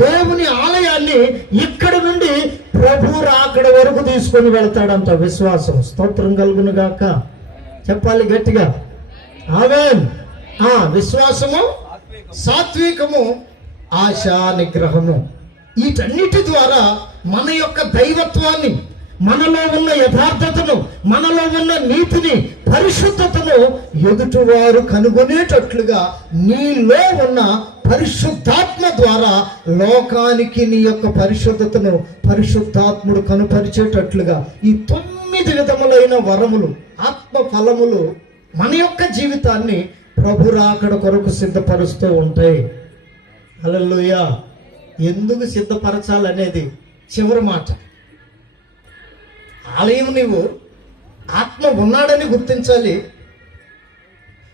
దేవుని ఆలయాన్ని ఇక్కడ నుండి ప్రభు రాకడ వరకు తీసుకొని వెళ్తాడంట. విశ్వాసం. స్తోత్రం కలుగును గాక. చెప్పాలి గట్టిగా ఆమేన్. విశ్వాసము, సాత్వికము, ఆశా నిగ్రహము, వీటన్నిటి ద్వారా మన యొక్క దైవత్వాన్ని, మనలో ఉన్న యథార్థతను, మనలో ఉన్న నీతిని, పరిశుద్ధతను ఎదుటివారు కనుగొనేటట్లుగా నీలో ఉన్న పరిశుద్ధాత్మ ద్వారా లోకానికి నీ యొక్క పరిశుద్ధతను పరిశుద్ధాత్ముడు కనుపరిచేటట్లుగా ఈ 9 విధములైన వరములు, ఆత్మ ఫలములు మన యొక్క జీవితాన్ని ప్రభు రాకడ కొరకు సిద్ధపరుస్తూ ఉంటాయి. హల్లెలూయా. ఎందుకు సిద్ధపరచాలనేది చివరి మాట. ఆలయం నీవు ఆత్మ ఉన్నాడని గుర్తించాలి.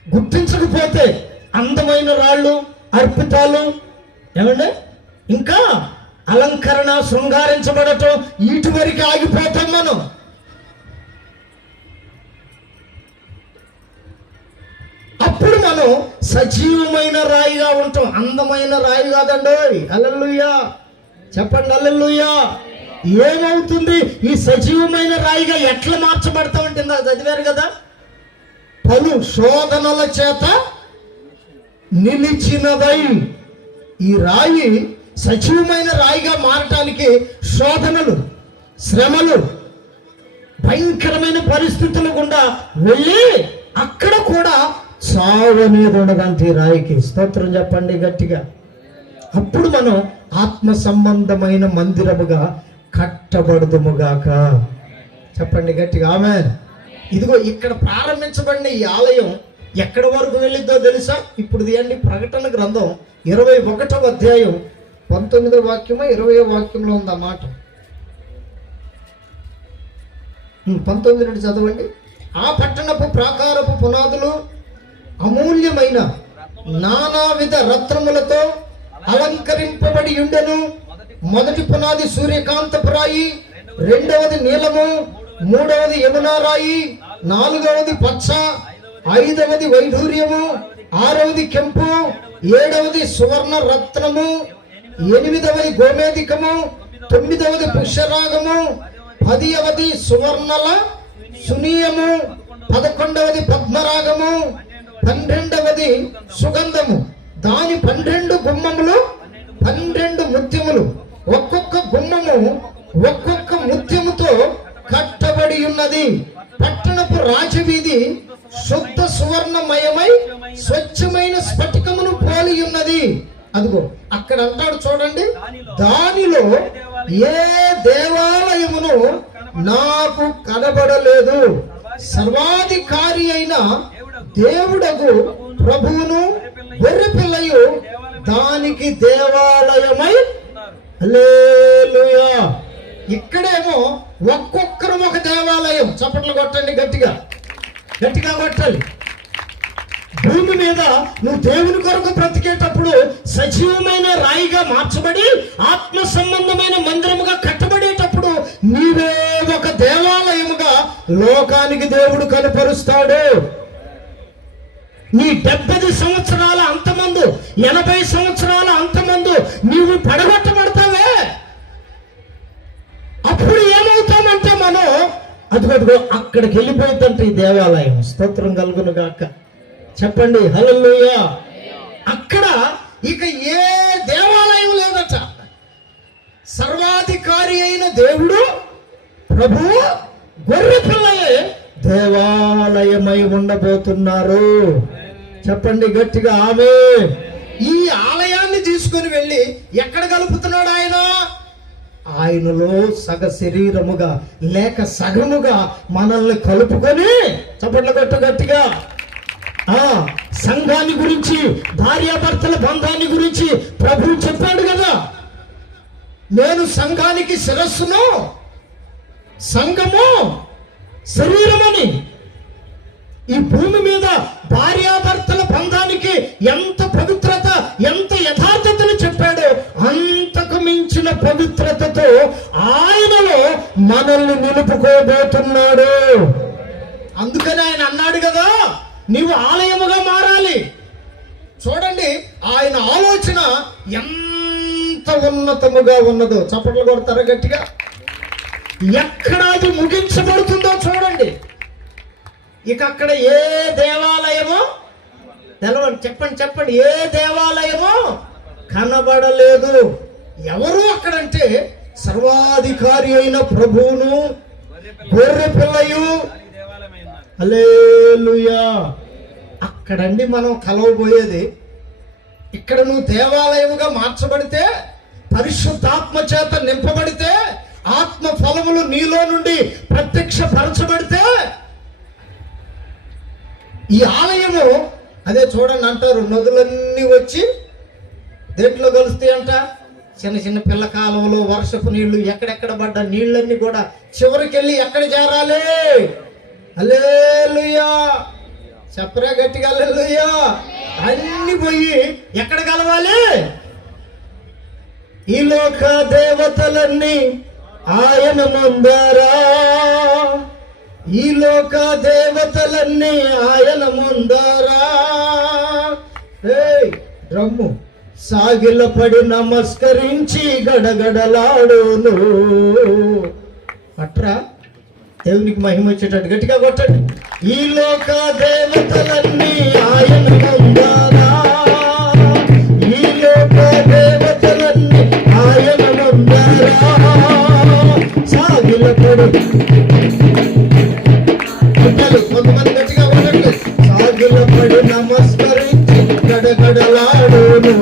గుర్తించకపోతే అందమైన రాళ్ళు, అర్పితాలు, ఏమంటే ఇంకా అలంకరణ, శృంగారించబడటం, వీటి వరకు ఆగిపోతాం మనం. అప్పుడు మనం సజీవమైన రాయిగా ఉంటాం. అందమైన రాయి కాదండి. హల్లెలూయా. చెప్పండి హల్లెలూయా. ఏమవుతుంది? ఈ సజీవమైన రాయిగా ఎట్లా మార్చబడతామంటే చదివారు కదా, పలు శోధనల చేత నిలిచినదై. ఈ రాయి సజీవమైన రాయిగా మారటానికి శోధనలు, శ్రమలు, భయంకరమైన పరిస్థితులు గుండా వెళ్ళి అక్కడ కూడా చావు అనేది ఉండదంటే ఈ రాయికి. స్తోత్రం చెప్పండి గట్టిగా. అప్పుడు మనం ఆత్మ సంబంధమైన మందిరముగా కట్టబడుదుముగాక. చెప్పండి గట్టిగా ఆమేన్. ఇదిగో ఇక్కడ ప్రారంభించబడిన ఈ ఆలయం ఎక్కడి వరకు వెళ్ళిద్దో తెలుసా? ఇప్పుడు తీయండి ప్రకటన గ్రంథం 21వ అధ్యాయం 19వ వాక్యమో 20వ వాక్యంలో ఉంది ఆ మాట. 19 నుండి చదవండి. ఆ పట్టణపు ప్రాకారపు పునాదులు అమూల్యమైన నానావిధ రత్నములతో అలంకరింపబడి ఉండెను. మొదటి పునాది సూర్యకాంతపు రాయి, రెండవది నీలము, మూడవది యమునా రాయి, నాలుగవది పచ్చ, ఐదవది వైఢూర్యము, ఆరవది కెంపు, ఏడవది సువర్ణ రత్నము, ఎనిమిదవది గోమేధికము, తొమ్మిదవది పుష్యరాగము, 10వది సువర్ణల సునీయము, 11వది పద్మరాగము, 12వది సుగంధము. దాని 12 గుమ్మములు 12 ముత్యములు, ఒక్కొక్క గుమ్మము ఒక్కొక్క ముత్యముతో కట్టబడి ఉన్నది. పట్టణపు రాజవీధి శుద్ధ సువర్ణమయమై స్వచ్ఛమైన స్ఫటికమును పోలి ఉన్నది. అదిగో అక్కడ అంటాడు చూడండి, దానిలో ఏ దేవాలయమును నాకు కనబడలేదు. సర్వాధికారి అయిన దేవుడగు ప్రభువును గొర్రె పిల్లయు దానికి దేవాలయమై. హల్లెలూయా. ఇక్కడేమో ఒక్కొక్కరు ఒక దేవాలయం. చప్పట్లు కొట్టండి గట్టిగా, గట్టిగా కొట్టాలి. భూమి మీద నువ్వు దేవుని కొరకు బ్రతికేటప్పుడు సజీవమైన రాయిగా మార్చబడి ఆత్మ సంబంధమైన మందిరముగా కట్టబడేటప్పుడు నీవే ఒక దేవాలయముగా లోకానికి దేవుడు కనపరుస్తాడు. నీ 70 సంవత్సరాల అంతమందు, 80 సంవత్సరాల అంతమందు నీవు పడగొట్టబడతావే. అప్పుడు ఏమవుతామంటే మనం అదిగో అక్కడికి వెళ్ళిపోతుంటే ఈ దేవాలయం. స్తోత్రం కలుగును గాక. చెప్పండి హల్లెలూయా. అక్కడ ఇక ఏ దేవాలయం లేదట. సర్వాధికారి అయిన దేవుడు ప్రభువు గొర్రె పిల్లయే దేవాలయమై ఉండబోతున్నారు. చెప్పండి గట్టిగా ఆమేన్. ఈ ఆలయాన్ని తీసుకుని వెళ్ళి ఎక్కడ కలుపుతున్నాడు ఆయన? ఆయనలో సగ శరీరముగా లేక సగముగా మనల్ని కలుపుకొని, చప్పట్లు కొట్టు గట్టిగా. సంఘాన్ని గురించి, భార్యాభర్తల బంధాన్ని గురించి ప్రభువు చెప్పాడు కదా, నేను సంఘానికి శిరస్సును సంఘము శరీరమని. ఈ భూమి మీద భార్యాభర్తల బంధానికి ఎంత పవిత్రత, ఎంత యథార్థతను చెప్పాడో అంతకు మించిన పవిత్రతతో ఆయనలో మనల్ని నిలుపుకోబోతున్నాడు. అందుకని ఆయన అన్నాడు కదా, నీవు ఆలయముగా మారాలి. చూడండి ఆయన ఆలోచన ఎంత ఉన్నతముగా ఉన్నదో. చప్పట్లు కొడతారా గట్టిగా? ఎక్కడ అది ముగించబడుతుందో చూడండి. ఇక అక్కడ ఏ దేవాలయమో తెలవండి, చెప్పండి, ఏ దేవాలయమో కనబడలేదు. ఎవరు అక్కడంటే సర్వాధికారి అయిన ప్రభువును, గొర్రె పిల్లయు. హల్లెలూయా. అక్కడండి మనం కలవబోయేది. ఇక్కడ నువ్వు దేవాలయముగా మార్చబడితే, పరిశుద్ధాత్మ చేత నింపబడితే, ఆత్మ ఫలములు నీలో నుండి ప్రత్యక్షపరచబడితే, ఈ ఆలయము అదే చూడండి అంటారు, నదులన్నీ వచ్చి దేంట్లో కలుస్తాయి అంట. చిన్న చిన్న పిల్ల కాలంలో వర్షపు నీళ్లు, ఎక్కడెక్కడ పడ్డ నీళ్ళన్నీ కూడా చివరికి వెళ్ళి ఎక్కడ చేరాలి? హల్లెలూయా. చెప్పరా గట్టిగా హల్లెలూయా. అన్ని పోయి ఎక్కడ కలవాలి? ఈ లోక దేవతలన్నీ ఆయన ముందరా, ఈ లోక దేవతలన్నీ ఆయన ముందరా. డ్రమ్ము సాగిలపడి నమస్కరించి గడగడలాడును. అట్రా దేవునికి మహిమ వచ్చేటట్టు గట్టిగా కొట్టండి. ఈ లోక దేవతలన్నీ ఆయన ముందరా, ఈ లోక దేవతలన్నీ ఆయన ముందరా. సాగిలపడి కొంతమంది గట్టిగా కొట్టండి. సాగిలపడి నమస్కరించి గడగడలాడును.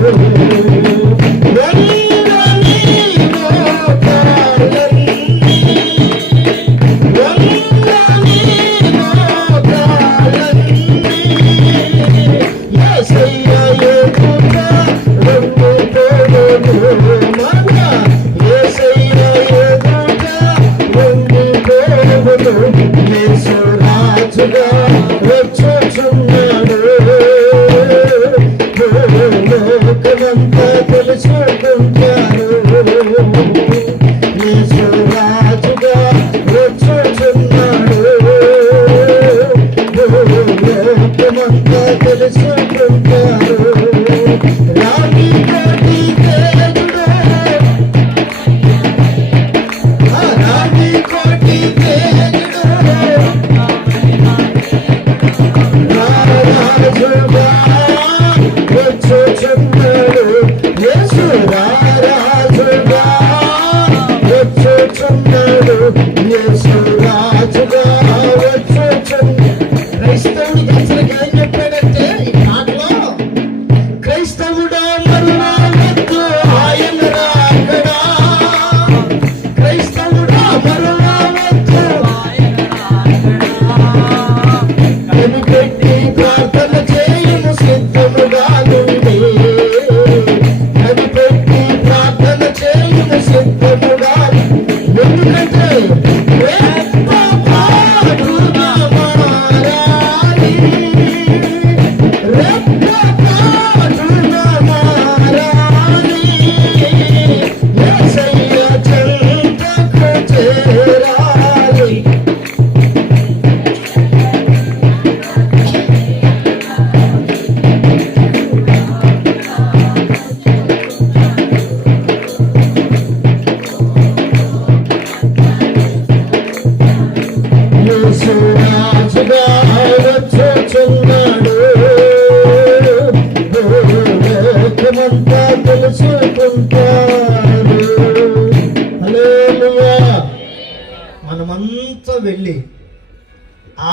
మనమంతా వెళ్ళి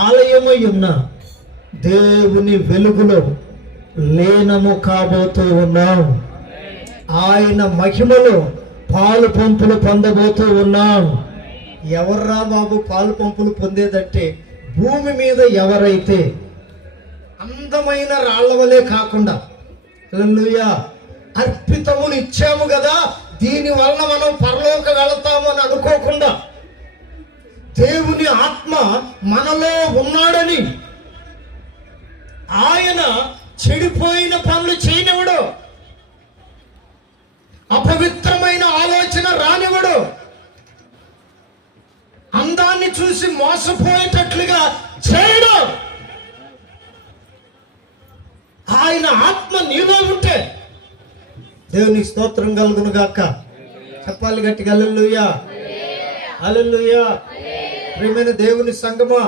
ఆలయమై ఉన్న దేవుని వెలుగులో లీనము కాబోతూ ఉన్నాం. ఆయన మహిమలో పాలు పంపులు పొందబోతూ ఉన్నాం. ఎవర్రా బాబు పాలు పంపులు పొందేదంటే, భూమి మీద ఎవరైతే అందమైన రాళ్ల వలె కాకుండా, హల్లెలూయా, అర్పితములు ఇచ్చాము కదా, దీని వలన మనం పరలోక వెళతాము అని అనుకోకుండా దేవుని ఆత్మ మనలో ఉన్నాడని. ఆయన చెడిపోయిన పనులు చేయనివ్వడు, అపవిత్రమైన ఆలోచన రానివ్వడు, అందాన్ని చూసి మోసపోయేటట్లుగా చేయడు. ఆయన ఆత్మ నీలో ఉంటే దేవుని స్తోత్రం కలుగును గాక. చెప్పాలి గట్టిగా హల్లెలూయా, హల్లెలూయా. ప్రియమైన దేవుని సంగమా,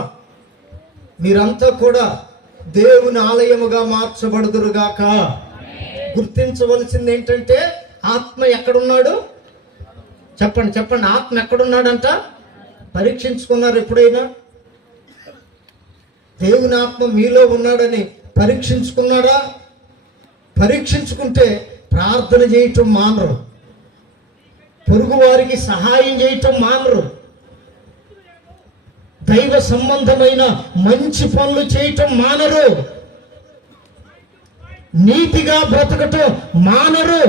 మీరంతా కూడా దేవుని ఆలయముగా మార్చబడుదురుగాక. గుర్తించవలసింది ఏంటంటే ఆత్మ ఎక్కడున్నాడు? చెప్పండి చెప్పండి, ఆత్మ ఎక్కడున్నాడంట? పరీక్షించుకున్నారు ఎప్పుడైనా? దేవుని ఆత్మ మీలో ఉన్నాడని పరీక్షించుకున్నాడా? పరీక్షించుకుంటే ప్రార్థన చేయటం మానరు, పొరుగు వారికి సహాయం చేయటం మానరు, దైవ సంబంధమైన మంచి పనులు చేయటం మానరు, నీతిగా బ్రతకటం మానరు.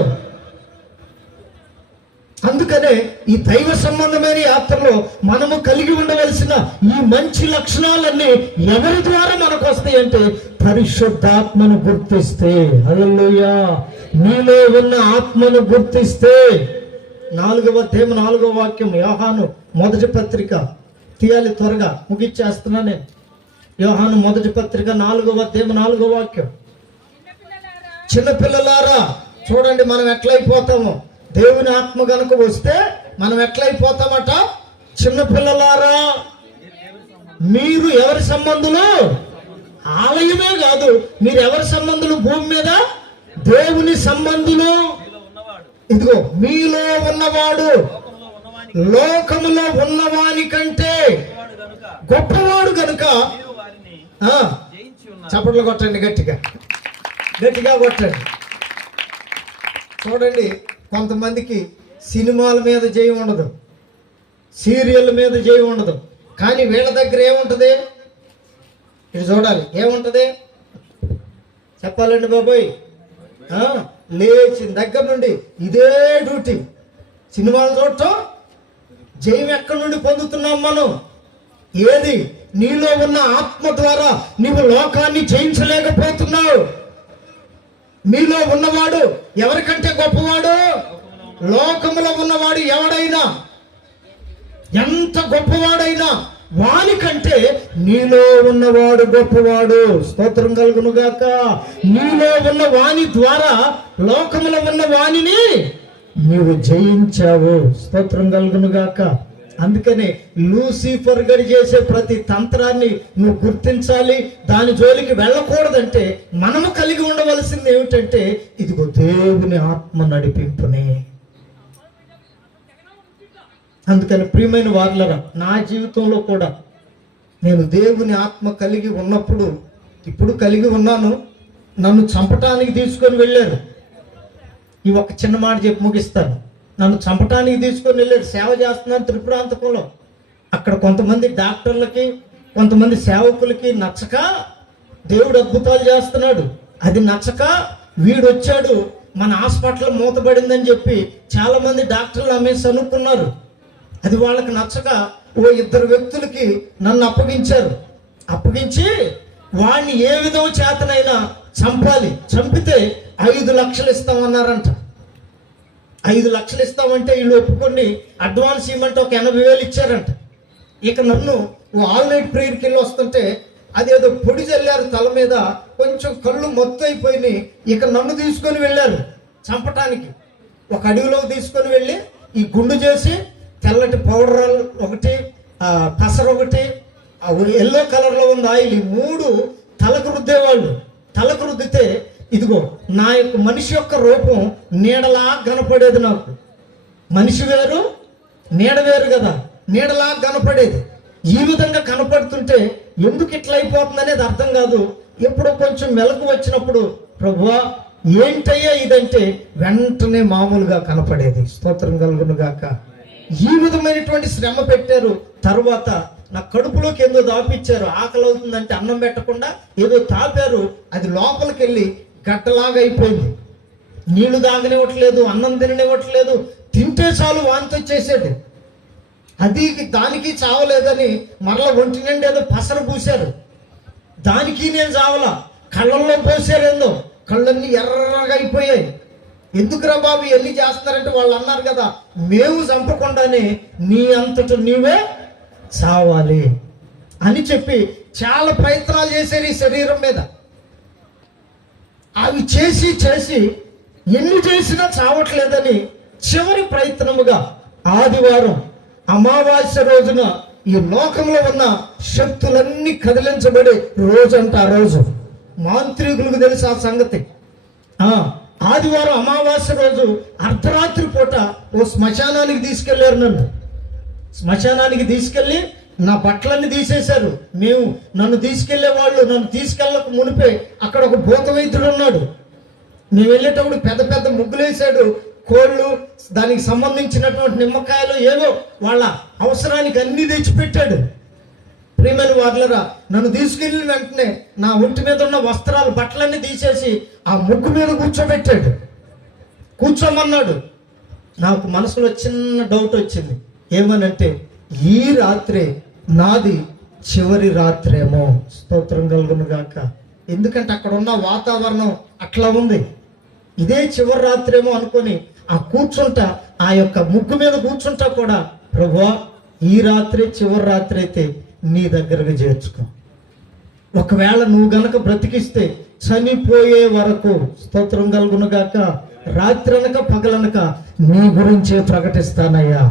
అందుకనే ఈ దైవ సంబంధమైన యాత్రలో మనము కలిగి ఉండవలసిన ఈ మంచి లక్షణాలన్నీ ఎవరి ద్వారా మనకు వస్తాయంటే పరిశుద్ధాత్మను గుర్తిస్తే. హల్లెలూయా. నీలో ఉన్న ఆత్మను గుర్తిస్తే. 4వ అధ్యాయం 4వ వాక్యం, యోహాను మొదటి పత్రిక. తీయాలి, త్వరగా ముగిచ్చేస్తున్నా నేను. యోహాను మొదటి పత్రిక 4వ అధ్యాయం 4వ వాక్యం. చిన్నపిల్లలారా, చూడండి మనం ఎట్లయిపోతామో. దేవుని ఆత్మ గనుక వస్తే మనం ఎట్లయిపోతామట? చిన్నపిల్లలారా, మీరు ఎవరి సంబంధులు? ఆలయమే కాదు, మీరు ఎవరి సంబంధులు? భూమి మీద దేవుని సంబంధులు. ఇదిగో మీలో ఉన్నవాడు లోకములో ఉన్నవాని కంటే గొప్పవాడు గనుక. చప్పట్లు కొట్టండి, గట్టిగా గట్టిగా కొట్టండి. చూడండి, కొంతమందికి సినిమాల మీద జయం ఉండదు, సీరియల్ మీద జయం ఉండదు, కానీ వీళ్ళ దగ్గర ఏముంటది? ఇది చూడాలి, ఏముంటది చెప్పాలండి బాబోయ్. లేచిన దగ్గర నుండి ఇదే డ్యూటీ. సినిమాలు చూడటం, జయం ఎక్కడి నుండి పొందుతున్నాం మనం? ఏది? నీలో ఉన్న ఆత్మ ద్వారా నీవు లోకాన్ని జయించలేకపోతున్నావు. మీలో ఉన్నవాడు ఎవరికంటే గొప్పవాడు? లోకములో ఉన్నవాడు ఎవడైనా, ఎంత గొప్పవాడైనా వానికంటే నీలో ఉన్నవాడు గొప్పవాడు. స్తోత్రం కలుగును గాక. నీలో ఉన్న వాని ద్వారా లోకములో ఉన్న వానిని నీవు జయించావు. స్తోత్రం కలుగును గాక. అందుకని లూసిఫర్ గడి చేసే ప్రతి తంత్రాన్ని నువ్వు గుర్తించాలి. దాని జోలికి వెళ్ళకూడదంటే మనము కలిగి ఉండవలసింది ఏమిటంటే ఇదిగో దేవుని ఆత్మ నడిపింపుని. అందుకని ప్రియమైన వారులారా, నా జీవితంలో కూడా నేను దేవుని ఆత్మ కలిగి ఉన్నప్పుడు, ఇప్పుడు కలిగి ఉన్నాను. నన్ను చంపటానికి తీసుకొని వెళ్ళారు. ఈ ఒక చిన్న మాట చెప్పి ముగిస్తాను. నన్ను చంపటానికి తీసుకొని వెళ్ళారు. సేవ చేస్తున్నాను త్రిపురాంతకంలో. అక్కడ కొంతమంది డాక్టర్లకి, కొంతమంది సేవకులకి నచ్చక దేవుడు అద్భుతాలు చేస్తున్నాడు. అది నచ్చక వీడు వచ్చాడు, మన హాస్పిటల్ మూతబడిందని చెప్పి చాలా మంది డాక్టర్లు అమ్మేసి అనుకున్నారు. అది వాళ్ళకి నచ్చక 2 వ్యక్తులకి నన్ను అప్పగించారు. అప్పగించి వాడిని ఏ విధం చేతనైనా చంపాలి. చంపితే 5 లక్షలు ఇస్తామన్నారంట. 5 లక్షలు ఇస్తామంటే వీళ్ళు ఒప్పుకొని అడ్వాన్స్ ఇవ్వమంటే ఒక 80,000 ఇచ్చారంట. ఇక నన్ను ఆల్ నైట్ ప్రేయర్కి వెళ్ళి వస్తుంటే అదేదో పొడి చల్లారు తల మీద, కొంచెం కళ్ళు మొత్తం అయిపోయినాయి. ఇక నన్ను తీసుకొని వెళ్ళారు చంపటానికి. ఒక అడవిలోకి తీసుకొని వెళ్ళి ఈ గుండు చేసి తెల్లటి పౌడర్ ఒకటి, పసర ఒకటి, ఎల్లో కలర్లో ఉంది ఆయిల్, ఈ 3 తలకు రుద్దేవాళ్ళు. తలకు రుద్దితే ఇదిగో నా యొక్క మనిషి యొక్క రూపం నీడలా కనపడేది. నాకు మనిషి వేరు, నీడ వేరు కదా. నీడలా కనపడేది. ఈ విధంగా కనపడుతుంటే ఎందుకు ఇట్లా అయిపోతుంది అనేది అర్థం కాదు. ఎప్పుడో కొంచెం మెలకు వచ్చినప్పుడు ప్రభువా ఏంటయ్యా ఇదంటే వెంటనే మామూలుగా కనపడేది. స్తోత్రం కలుగును గాక. ఈ విధమైనటువంటి శ్రమ పెట్టారు. తర్వాత నా కడుపులోకి ఏదో దాపిచ్చారు. ఆకలి అవుతుందంటే అన్నం పెట్టకుండా ఏదో తాపారు. అది లోపలికి వెళ్ళి గడ్డలాగా అయిపోయింది. నీళ్లు తాగనివ్వట్లేదు, అన్నం తిననివ్వట్లేదు. తింటే చాలు వాంతి వచ్చేసేది. అది దానికి చావలేదని మరలా ఒంటి నిండా ఏదో పసరు పూశారు, దానికి నేను చావలా. కళ్ళల్లో పోసారేందో, కళ్ళన్నీ ఎర్రగా అయిపోయాయి. ఎందుకురా బాబు ఇవన్నీ చేస్తున్నారంటే వాళ్ళు అన్నారు కదా, మేము చంపకుండానే నీ అంతట నీవే చావాలి అని చెప్పి చాలా ప్రయత్నాలు చేశారు ఈ శరీరం మీద. అవి చేసి చేసి ఎన్ని చేసినా చావట్లేదని చివరి ప్రయత్నముగా ఆదివారం అమావాస్య రోజున ఈ లోకంలో ఉన్న శక్తులన్నీ కదిలించబడే రోజు అంట. ఆ రోజు మాంత్రికులకు తెలుసు ఆ సంగతి. ఆదివారం అమావాస్య రోజు అర్ధరాత్రి పూట ఓ శ్మశానానికి తీసుకెళ్లారు. శ్మశానానికి తీసుకెళ్లి నా బట్టలన్నీ తీసేశారు. నన్ను తీసుకెళ్లే వాళ్ళు నన్ను తీసుకెళ్ళక మునిపే అక్కడ ఒక భూత వైద్యుడు ఉన్నాడు. మేము వెళ్ళేటప్పుడు పెద్ద పెద్ద ముగ్గులు వేసాడు, కోళ్ళు, దానికి సంబంధించినటువంటి నిమ్మకాయలు ఏవో వాళ్ళ అవసరానికి అన్ని తెచ్చిపెట్టాడు. ప్రియమైన వార్లరా, నన్ను తీసుకెళ్ళిన వెంటనే నా ఒంటి మీద ఉన్న వస్త్రాలు బట్టలన్నీ తీసేసి ఆ ముగ్గు మీద కూర్చోబెట్టాడు. కూర్చోమన్నాడు. నాకు మనసులో చిన్న డౌట్ వచ్చింది. ఏమనంటే, ఈ రాత్రే నాది చివరి రాత్రేమో. స్తోత్రం కలుగును గాక. ఎందుకంటే అక్కడ ఉన్న వాతావరణం అట్లా ఉంది. ఇదే చివరి రాత్రేమో అనుకొని ఆ కూర్చుంటా, ఆ యొక్క ముగ్గు మీద కూర్చుంటా కూడా, ప్రభువా ఈ రాత్రి చివరి రాత్రి అయితే నీ దగ్గరకు చేర్చుకో. ఒకవేళ నువ్వు గనక బ్రతికిస్తే చనిపోయే వరకు, స్తోత్రం కలుగును గాక, రాత్రి అనక పగలనక నీ గురించే ప్రకటిస్తానయ్యా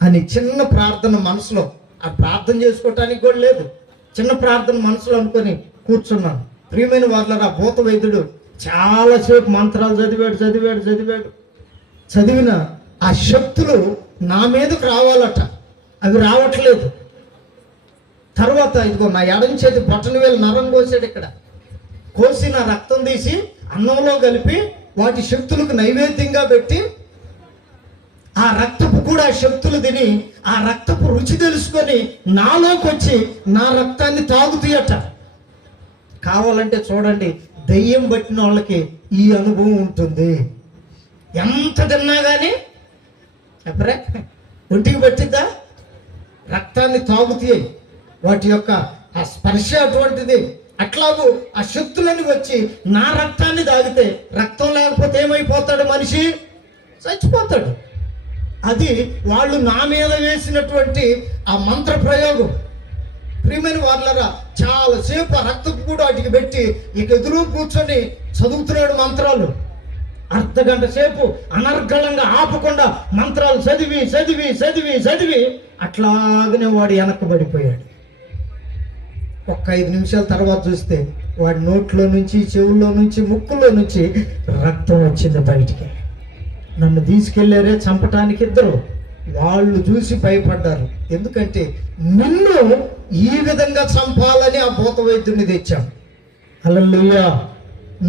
అని చిన్న ప్రార్థన మనసులో, ఆ ప్రార్థన చేసుకోవటానికి కూడా లేదు, చిన్న ప్రార్థన మనసులో అనుకొని కూర్చున్నాను. ప్రియమైన వార్లరా, భూత వైద్యుడు చాలాసేపు మంత్రాలు చదివిన ఆ శక్తులు నా మీదకు రావాలట, అవి రావట్లేదు. తర్వాత ఇదిగో నా ఎడం చేతి బొట్టన వేలు నరం కోసాడు. ఇక్కడ కోసి నా రక్తం తీసి అన్నంలో కలిపి వాటి శక్తులకు నైవేద్యంగా పెట్టి, ఆ రక్తపు కూడా శక్తులు తిని ఆ రక్తపు రుచి తెలుసుకొని నాలోకి వచ్చి నా రక్తాన్ని తాగుతాయట. కావాలంటే చూడండి, దెయ్యం పట్టిన వాళ్ళకి ఈ అనుభవం ఉంటుంది. ఎంత తిన్నా కానీ చెప్పరే, ఒంటికి పట్టిద్దా? రక్తాన్ని తాగుతాయి. వాటి యొక్క ఆ స్పర్శ అటువంటిది. అట్లాగూ ఆ శక్తులని వచ్చి నా రక్తాన్ని తాగితే, రక్తం లేకపోతే ఏమైపోతాడు మనిషి? చచ్చిపోతాడు. అది వాళ్ళు నా మీద వేసినటువంటి ఆ మంత్ర ప్రయోగం. ప్రియమైన వార్లరా, చాలాసేపు ఆ రక్తపు కూడా వాటికి పెట్టి ఇక ఎదురు కూర్చొని చదువుతున్నాడు మంత్రాలు. అర్ధగంట సేపు అనర్గళంగా ఆపకుండా మంత్రాలు చదివి చదివి చదివి చదివి అట్లాగనే వాడు వెనక్కబడిపోయాడు. ఒక్క 5 నిమిషాల తర్వాత చూస్తే వాడి నోట్లో నుంచి, చెవుల్లో నుంచి, ముక్కులో నుంచి రక్తం వచ్చింది బయటికి. నన్ను తీసుకెళ్లారే చంపటానికి ఇద్దరు. వాళ్ళు చూసి భయపడ్డారు. ఎందుకంటే నిన్ను ఈ విధంగా చంపాలని ఆ భూత వైద్యుడిని తెచ్చాం. హల్లెలూయా.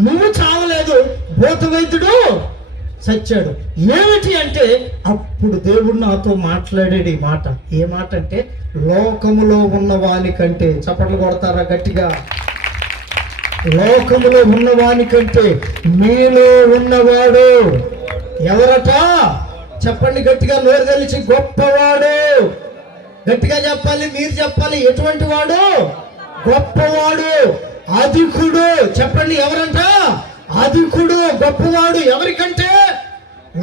నువ్వు చావలేదు, భూత వైద్యుడు చచ్చాడు. ఏమిటి అంటే, అప్పుడు దేవుడు నాతో మాట్లాడేది ఈ మాట. ఏ మాట అంటే, లోకములో ఉన్నవాని కంటే, చప్పట్లు కొడతారా గట్టిగా, లోకములో ఉన్నవాని కంటే మీలో ఉన్నవాడు ఎవరట? చెప్పండి గట్టిగా, నోరు తెలిసి, గొప్పవాడు. గట్టిగా చెప్పాలి, మీరు చెప్పాలి. ఎటువంటి వాడు? గొప్పవాడు, అధికుడు. చెప్పండి, ఎవరంట? అధికుడు, గొప్పవాడు. ఎవరికంటే?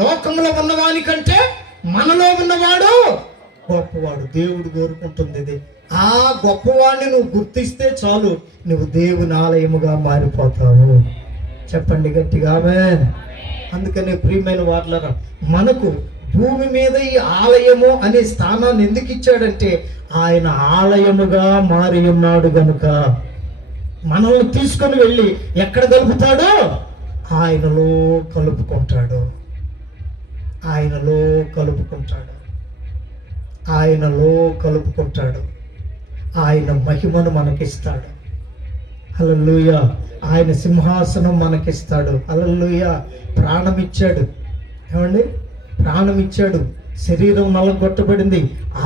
లోకంలో ఉన్నవాని కంటే మనలో ఉన్నవాడు గొప్పవాడు. దేవుడు కోరుకుంటుంది ఇది. ఆ గొప్పవాడిని నువ్వు గుర్తిస్తే చాలు, నువ్వు దేవుని ఆలయముగా మారిపోతావు. చెప్పండి గట్టిగా ఆమేన్. అందుకనే ప్రియమైన వార్లరా, మనకు భూమి మీద ఈ ఆలయము అనే స్థానాన్ని ఎందుకు ఇచ్చాడంటే, ఆయన ఆలయముగా మారి ఉన్నాడు గనుక. మనల్ని తీసుకొని వెళ్ళి ఎక్కడ కలుపుతాడో? ఆయనలో కలుపుకుంటాడు. ఆయనలో కలుపుకుంటాడు. ఆయనలో కలుపుకుంటాడు. ఆయన మహిమను మనకిస్తాడు. హల్లెలూయా. ఆయన సింహాసనం మనకిస్తాడు. హల్లెలూయా. ప్రాణం ఇచ్చాడు. ఏమండి? ప్రాణం ఇచ్చాడు. శరీరం నలగొట్టబడింది.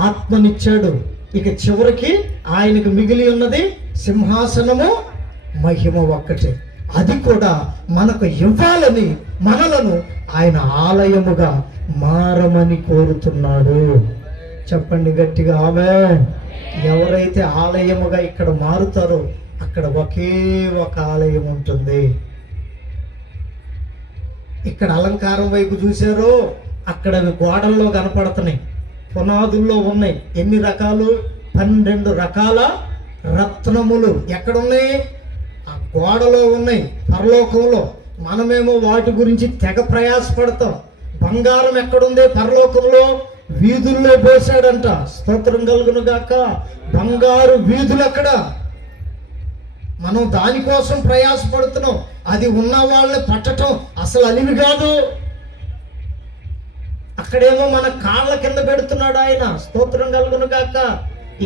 ఆత్మనిచ్చాడు. ఇక చివరికి ఆయనకు మిగిలి ఉన్నది సింహాసనము, మహిమ ఒక్కటే. అది కూడా మనకు ఇవ్వాలని, మనలను ఆయన ఆలయముగా మారమని కోరుతున్నాడు. చెప్పండి గట్టిగా ఆమేన్. ఎవరైతే ఆలయముగా ఇక్కడ మారుతారో అక్కడ ఒకే ఒక ఆలయం ఉంటుంది. ఇక్కడ అలంకారం వైపు చూశారో అక్కడ అవి గోడల్లో కనపడుతున్నాయి, పునాదుల్లో ఉన్నాయి. ఎన్ని రకాలు? 12 రకాల రత్నములు ఎక్కడున్నాయి? ఆ గోడలో ఉన్నాయి, పరలోకంలో. మనమేమో వాటి గురించి తెగ ప్రయాసపడతాం. బంగారం ఎక్కడుంది? పరలోకంలో వీధుల్లో పోసాడంట. స్తోత్రం కలుగును గాక. బంగారు వీధులు అక్కడ. మనం దానికోసం ప్రయాసపడుతున్నాం. అది ఉన్న వాళ్ళని పట్టటం అసలు అలివి కాదు. అక్కడేమో మన కాళ్ళ కింద పెడుతున్నాడు ఆయన. స్తోత్రం కలుగును గాక.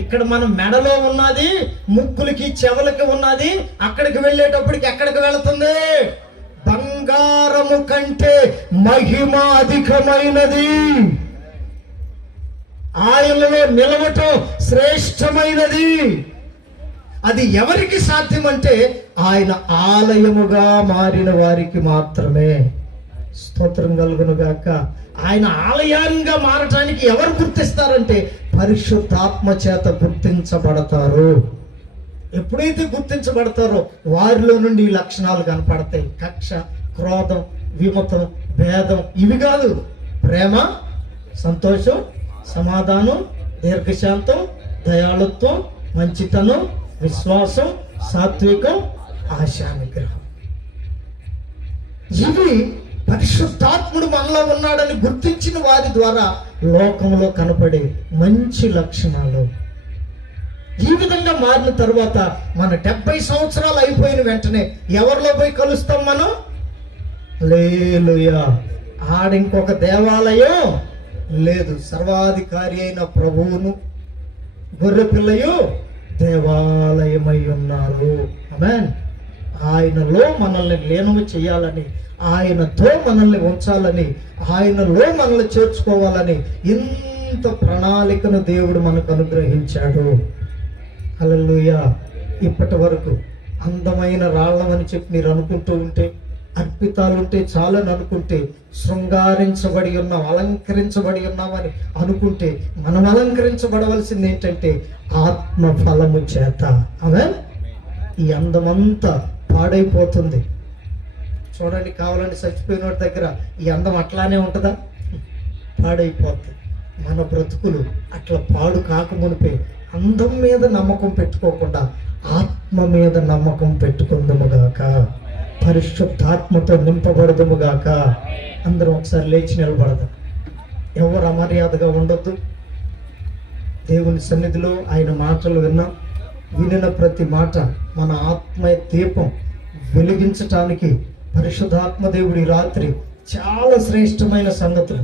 ఇక్కడ మన మెడలో ఉన్నది, ముక్కులకి చెవులకి ఉన్నది. అక్కడికి వెళ్ళేటప్పటికి ఎక్కడికి వెళుతుంది? బంగారము కంటే మహిమ అధికమైనది. ఆయనలో నిలవటం శ్రేష్టమైనది. అది ఎవరికి సాధ్యమంటే ఆయన ఆలయముగా మారిన వారికి మాత్రమే. స్తోత్రం కలుగును గాక. ఆయన ఆలయంగా మారటానికి ఎవరు గుర్తిస్తారంటే పరిశుద్ధాత్మ చేత గుర్తించబడతారు. ఎప్పుడైతే గుర్తించబడతారో వారిలో నుండి ఈ లక్షణాలు కనపడతాయి. కక్ష, క్రోధం, విమతం, భేదం ఇవి కాదు. ప్రేమ, సంతోషం, సమాధానం, దీర్ఘశాంతం, దయాళుత్వం, మంచితనం, విశ్వాసం, సాత్వికం, ఆశా నిగ్రహం. ఇవి పరిశుద్ధాత్ముడు మనలో ఉన్నాడని గుర్తించిన వారి ద్వారా లోకంలో కనపడే మంచి లక్షణాలు. ఈ విధంగా మారిన తర్వాత మన 70 సంవత్సరాలు అయిపోయిన వెంటనే ఎవరిలో పోయి కలుస్తాం మనం? హల్లెలూయా. ఆడ ఇంకొక దేవాలయం లేదు. సర్వాధికారి అయిన ప్రభువును, గొర్రె పిల్లయు దేవాలయమై ఉన్నారు. ఆమేన్. ఆయనలో మనల్ని లీనము చేయాలని, ఆయనతో మనల్ని ఉంచాలని, ఆయనలో మనల్ని చేర్చుకోవాలని ఇంత ప్రణాళికను దేవుడు మనకు అనుగ్రహించాడు. హల్లెలూయా. ఇప్పటి వరకు అందమైన రాళ్ళమని చెప్పి మీరు అనుకుంటూ ఉంటే, అర్పితాలుంటే చాలని అనుకుంటే, శృంగారించబడి ఉన్నాం, అలంకరించబడి ఉన్నామని అనుకుంటే, మనం అలంకరించబడవలసింది ఏంటంటే ఆత్మ ఫలము చేత. ఆమేన్. ఈ అందమంతా పాడైపోతుంది. చూడండి, కావాలంటే చచ్చిపోయిన వాడి దగ్గర ఈ అందం అట్లానే ఉంటుందా? పాడైపోతుంది. మన బ్రతుకులు అట్లా పాడు కాకమునిపే అందం మీద నమ్మకం పెట్టుకోకుండా ఆత్మ మీద నమ్మకం పెట్టుకుందుముగాక. పరిశుద్ధాత్మతో నింపబడదుముగాక. అందరం ఒకసారి లేచి నిలబడదాం. ఎవరు అమర్యాదగా ఉండొద్దు. దేవుని సన్నిధిలో ఆయన మాటలు విన్నాం. వినిన ప్రతి మాట మన ఆత్మ దీపం వెలిగించటానికి పరిశుద్ధాత్మ దేవుడి రాత్రి చాలా శ్రేష్టమైన సంగతులు,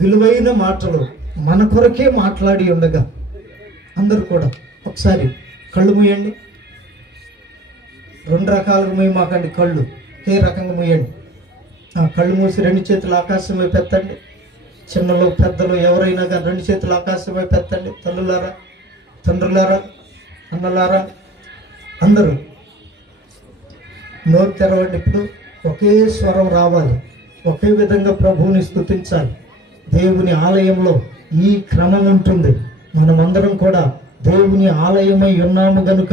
విలువైన మాటలు మన కొరకే మాట్లాడి ఉండగా అందరూ కూడా ఒకసారి కళ్ళు మూయండి. 2 రకాలుగా మూయమాకండి. కళ్ళు ఒకే రకంగా మూయండి. కళ్ళు మూసి 2 చేతులు ఆకాశం వైపు ఎత్తండి. చిన్నలు పెద్దలు ఎవరైనా కానీ 2 చేతులు ఆకాశం వైపు ఎత్తండి. తల్లులారా, తండ్రులారా, అన్నలారా అందరూ నోరు తెరవండి. ఇప్పుడు ఒకే స్వరం రావాలి. ఒకే విధంగా ప్రభువుని స్తుతించాలి. దేవుని ఆలయంలో ఈ క్రమం ఉంటుంది. మనమందరం కూడా దేవుని ఆలయమై ఉన్నాము గనుక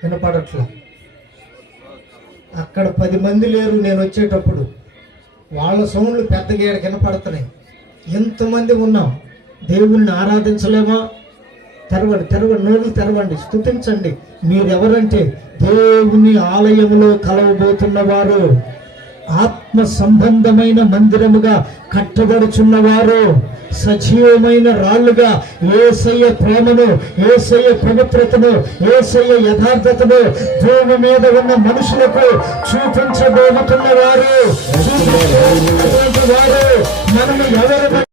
వినపడట్లా. అక్కడ 10 మంది లేరు నేను వచ్చేటప్పుడు. వాళ్ళ సౌండ్లు పెద్దగా వినపడుతున్నాయి. ఎంతమంది ఉన్నాం, దేవుణ్ణి ఆరాధించలేమా? తెరవండి, నోళ్ళు తెరవండి, స్తుతించండి. మీరెవరంటే దేవుని ఆలయంలో కలవబోతున్నవారు, ఆత్మ సంబంధమైన మందిరముగా కట్టబడుచున్నవారు, సజీవమైన రాళ్లుగా యేసయ్య ప్రేమను, యేసయ్య పవిత్రతను, యేసయ్య యథార్థతను భూమి మీద ఉన్న మనుషులకు చూపించబోతున్నవారు. మనము ఎవరు